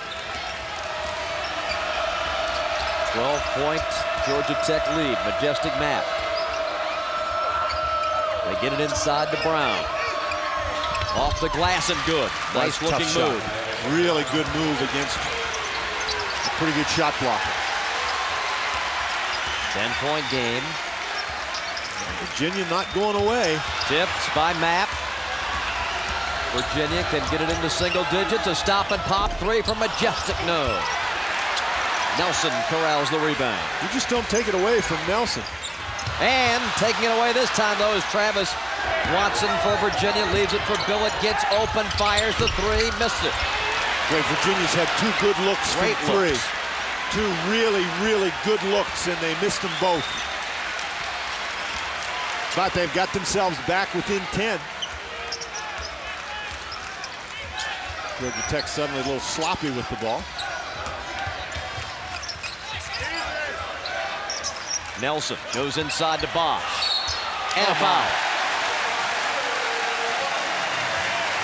12-point Georgia Tech lead. Majestic map. They get it inside to Brown. Off the glass and good. Nice looking move. Really good move against a pretty good shot blocker. 10-point game. Virginia not going away. Tipped by Mapp. Virginia can get it into single digits. A stop and pop 3 from Majestic. No. Nelson corrals the rebound. You just don't take it away from Nelson. And taking it away this time, though, is Travis Watson for Virginia. Leaves it for Billett. Gets open. Fires the 3. Missed it. Great. Virginia's had 2 good looks from 3. 2 really, really good looks, and they missed them both. But they've got themselves back within 10. Georgia Tech suddenly a little sloppy with the ball. Nelson goes inside to Bosh. And a foul.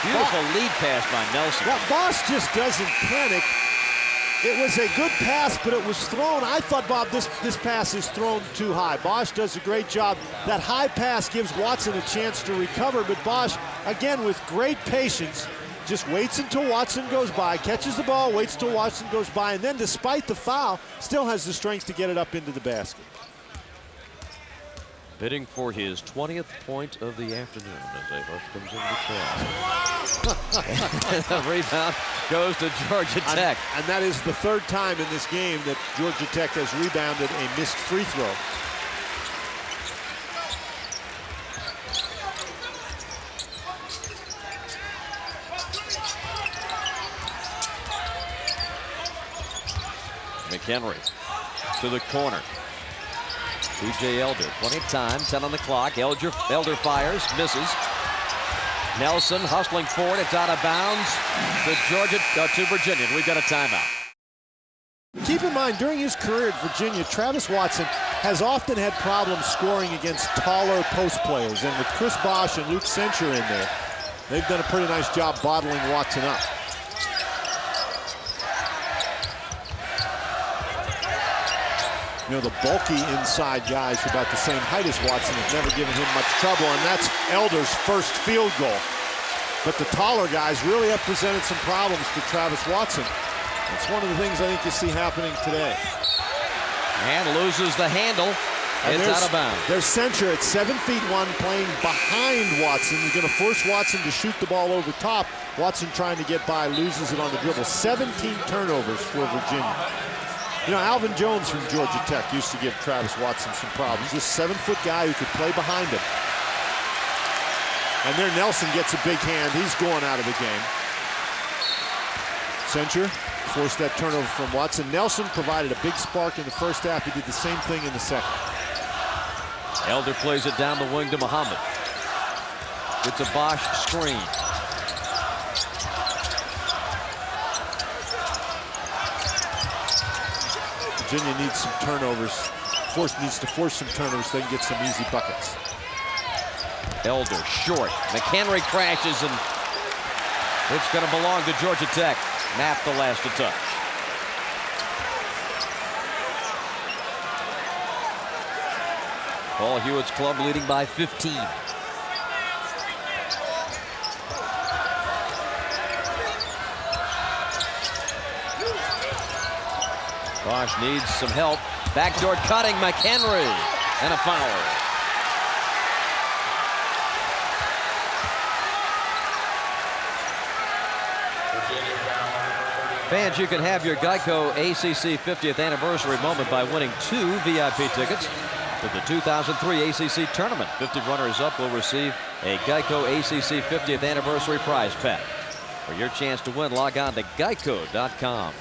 Beautiful lead pass by Nelson. Well, Bosh just doesn't panic. It was a good pass, but it was thrown. I thought, Bob, this pass is thrown too high. Bosh does a great job. That high pass gives Watson a chance to recover, but Bosh, again, with great patience, just waits until Watson goes by, catches the ball, waits till Watson goes by, and then despite the foul, still has the strength to get it up into the basket. Bidding for his 20th point of the afternoon as a Hush comes into the crowd. The rebound goes to Georgia Tech. And that is the 3rd time in this game that Georgia Tech has rebounded a missed free throw. McHenry to the corner. B.J. Elder, plenty of time, 10 on the clock. Elder fires, misses. Nelson hustling forward, it's out of bounds to Virginia. We've got a timeout. Keep in mind, during his career at Virginia, Travis Watson has often had problems scoring against taller post players. And with Chris Bosh and Luke Sencher in there, they've done a pretty nice job bottling Watson up. You know, the bulky inside guys who are about the same height as Watson have never given him much trouble, and that's Elder's first field goal. But the taller guys really have presented some problems for Travis Watson. That's one of the things I think you see happening today. And loses the handle. It's out of bounds. There's Sencher at 7'1", playing behind Watson. He's going to force Watson to shoot the ball over top. Watson trying to get by, loses it on the dribble. 17 turnovers for Virginia. You know, Alvin Jones from Georgia Tech used to give Travis Watson some problems. This 7-foot guy who could play behind him. And there Nelson gets a big hand. He's going out of the game. Sencher forced that turnover from Watson. Nelson provided a big spark in the first half. He did the same thing in the second. Elder plays it down the wing to Muhammad. It's a Bosh screen. Virginia needs some turnovers. Needs to force some turnovers so they can get some easy buckets. Elder short. McHenry crashes, and it's going to belong to Georgia Tech. Mapp the last to touch. Paul Hewitt's club leading by 15. Bosh needs some help. Backdoor cutting, McHenry, and a foul. Fans, you can have your Geico ACC 50th anniversary moment by winning 2 VIP tickets to the 2003 ACC tournament. 50 runners-up will receive a Geico ACC 50th anniversary prize pack. For your chance to win, log on to geico.com.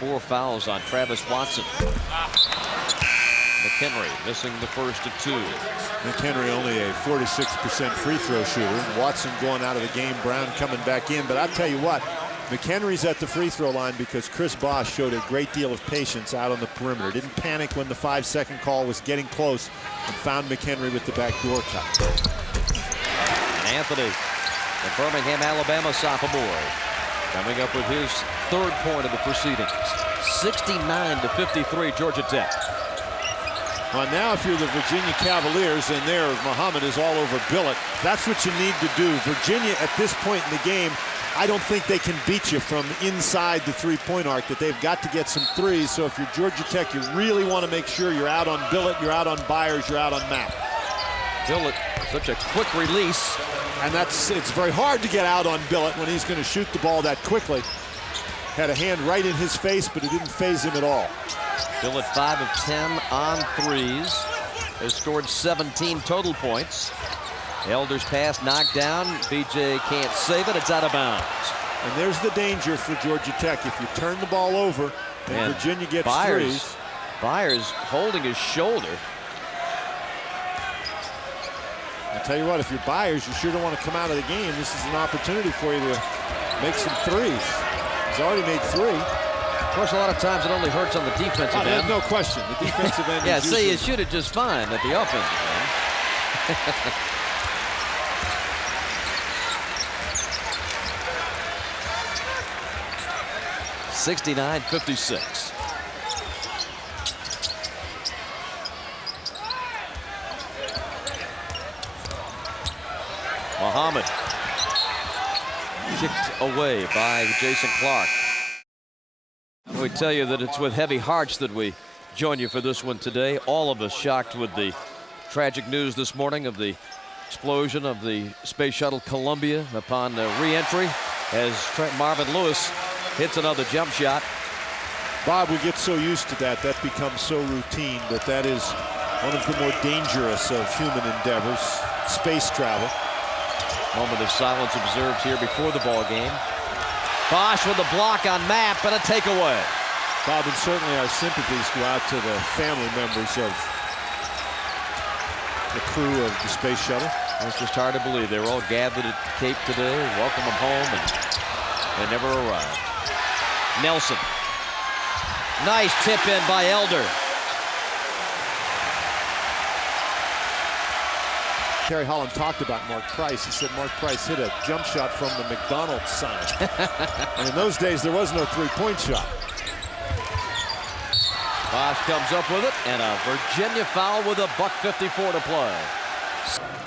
4 fouls on Travis Watson. McHenry missing the first of 2. McHenry only a 46% free throw shooter. Watson going out of the game. Brown coming back in. But I'll tell you what, McHenry's at the free throw line because Chris Bosh showed a great deal of patience out on the perimeter. Didn't panic when the 5-second call was getting close and found McHenry with the backdoor cut. And Anthony, the Birmingham, Alabama sophomore, coming up with his 3rd point of the proceedings. 69-53, Georgia Tech. Well, now if you're the Virginia Cavaliers and there Muhammad is all over Billett, that's what you need to do. Virginia at this point in the game, I don't think they can beat you from inside the 3-point arc, that they've got to get some threes. So if you're Georgia Tech, you really want to make sure you're out on Billett, you're out on Byers, you're out on Mapp. Billett, such a quick release. And it's very hard to get out on Billett when he's going to shoot the ball that quickly. Had a hand right in his face, but it didn't faze him at all. Billett 5 of 10 on threes. Has scored 17 total points. Elder's pass knocked down. BJ can't save it. It's out of bounds. And there's the danger for Georgia Tech. If you turn the ball over and Virginia gets threes. Byers holding his shoulder. I'll tell you what, if you're Byers, you sure don't want to come out of the game. This is an opportunity for you to make some threes. He's already made 3. Of course, a lot of times it only hurts on the defensive end. There's no question. The defensive end yeah, is see, you shoot it just fine at the offensive end. 69-56. Muhammad kicked away by Jason Clark. We tell you that it's with heavy hearts that we join you for this one today. All of us shocked with the tragic news this morning of the explosion of the Space Shuttle Columbia upon re-entry as Marvin Lewis hits another jump shot. Bob, we get so used to that. That becomes so routine, but that is one of the more dangerous of human endeavors, space travel. Moment of silence observed here before the ball game. Bosh with a block on Mapp and a takeaway. Bob, and certainly our sympathies go out to the family members of the crew of the space shuttle. It's just hard to believe. They were all gathered at Cape today, welcome them home, and they never arrived. Nelson. Nice tip in by Elder. Terry Holland talked about Mark Price. He said Mark Price hit a jump shot from the McDonald's sign. And in those days, there was no three-point shot. Bosh comes up with it, and a Virginia foul with a .54 to play.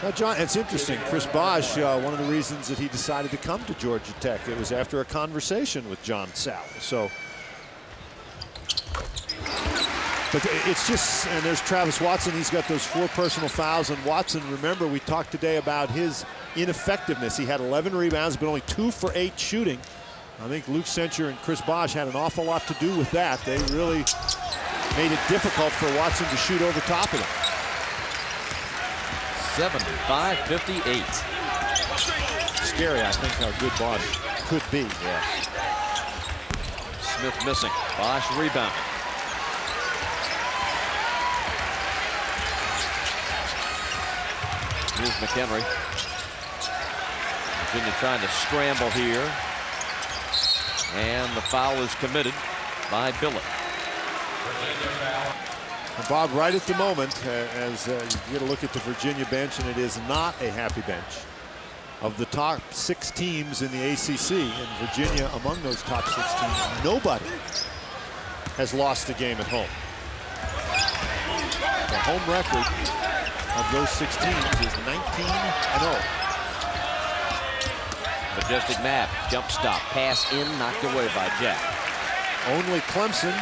Now, John, it's interesting. Chris Bosh, one of the reasons that he decided to come to Georgia Tech, it was after a conversation with John Sal. So, but it's just, and there's Travis Watson. He's got those 4 personal fouls. And Watson, remember, we talked today about his ineffectiveness. He had 11 rebounds, but only 2 for 8 shooting. I think Luke Sencher and Chris Bosh had an awful lot to do with that. They really made it difficult for Watson to shoot over top of him. 75-58. Scary, I think, how good Bosh could be. Yes. Smith missing. Bosh rebounding. Here's McHenry. Virginia trying to scramble here. And the foul is committed by Billett. Bob, right at the moment, as you get a look at the Virginia bench, and it is not a happy bench. Of the top 6 teams in the ACC, and Virginia among those top 6 teams, nobody has lost a game at home. The home record of those 6 teams is 19-0. Majestic Mapp, jump stop, pass in, knocked away by Jack. Only Clemson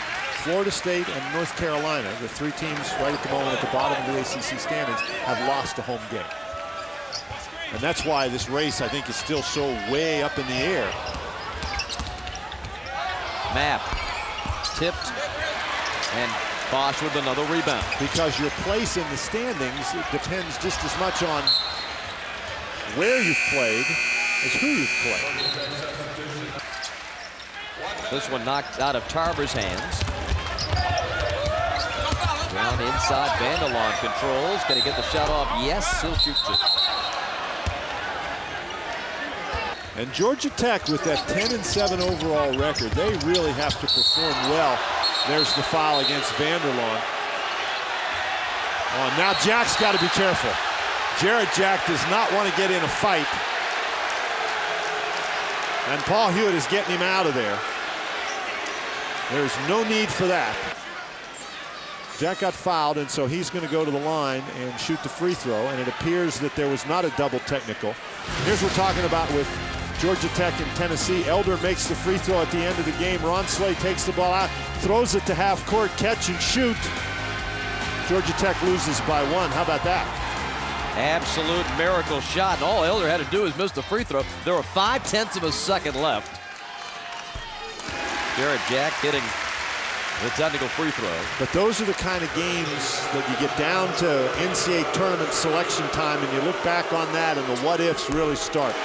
Florida State and North Carolina, the three teams right at the moment at the bottom of the ACC standings, have lost a home game. And that's why this race, I think, is still so way up in the air. Map tipped, and Bosh with another rebound. Because your place in the standings, it depends just as much on where you've played as who you've played. This one knocked out of Tarver's hands. Down inside, Vanderlaan controls. Going to get the shot off. Yes, he'll shoot two. And Georgia Tech, with that 10-7 overall record, they really have to perform well. There's the foul against Vanderlaan. Oh, now Jack's got to be careful. Jarrett Jack does not want to get in a fight. And Paul Hewitt is getting him out of there. There's no need for that. Jack got fouled, and so he's going to go to the line and shoot the free throw, and it appears that there was not a double technical. Here's what we're talking about with Georgia Tech and Tennessee. Elder makes the free throw at the end of the game. Ron Slay takes the ball out, throws it to half court, catch and shoot. Georgia Tech loses by one. How about that? Absolute miracle shot, and all Elder had to do is miss the free throw. There were 0.5 of a second left. Jarrett Jack hitting the technical free throw. But those are the kind of games that you get down to NCAA tournament selection time, and you look back on that and the what-ifs really start.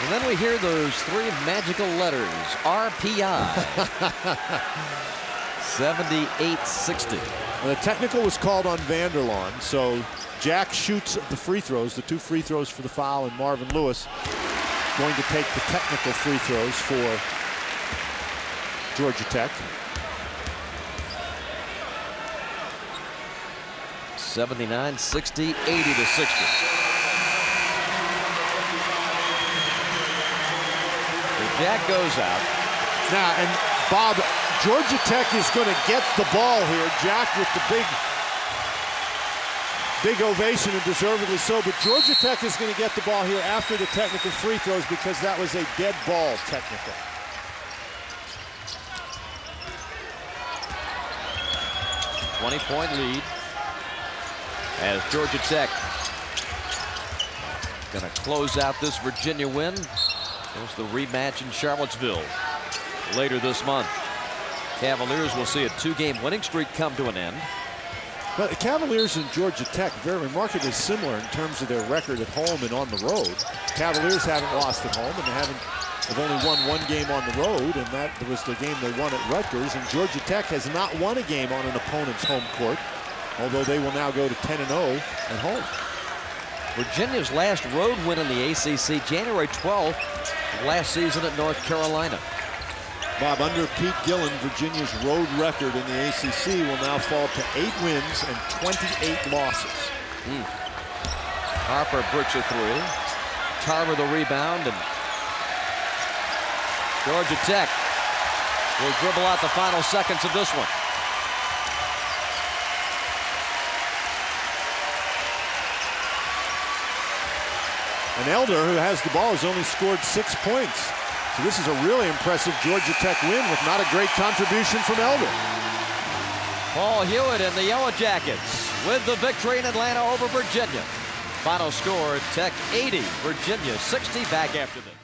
And then we hear those three magical letters, RPI. 78-60. The technical was called on Vanderlaan, so Jack shoots the free throws, the two free throws for the foul, and Marvin Lewis going to take the technical free throws for Georgia Tech. 79-60, 80-60. Jack goes out. Now, and Bob, Georgia Tech is going to get the ball here. Jack with the big ovation, and deservedly so. But Georgia Tech is going to get the ball here after the technical free throws, because that was a dead ball technical. Point lead as Georgia Tech going to close out this Virginia win. There's the rematch in Charlottesville later this month. Cavaliers will see a two-game winning streak come to an end. But the Cavaliers and Georgia Tech very remarkably similar in terms of their record at home and on the road. Cavaliers haven't lost at home, and they've only won one game on the road, and that was the game they won at Rutgers. And Georgia Tech has not won a game on an opponent's home court, although they will now go to 10-0 at home. Virginia's last road win in the ACC, January 12th, last season at North Carolina. Bob, under Pete Gillen, Virginia's road record in the ACC will now fall to 8 wins and 28 losses. Harper bricks a three. Tarver the rebound, and Georgia Tech will dribble out the final seconds of this one. And Elder, who has the ball, has only scored 6 points. So this is a really impressive Georgia Tech win with not a great contribution from Elder. Paul Hewitt and the Yellow Jackets with the victory in Atlanta over Virginia. Final score, Tech 80, Virginia 60. Back after this.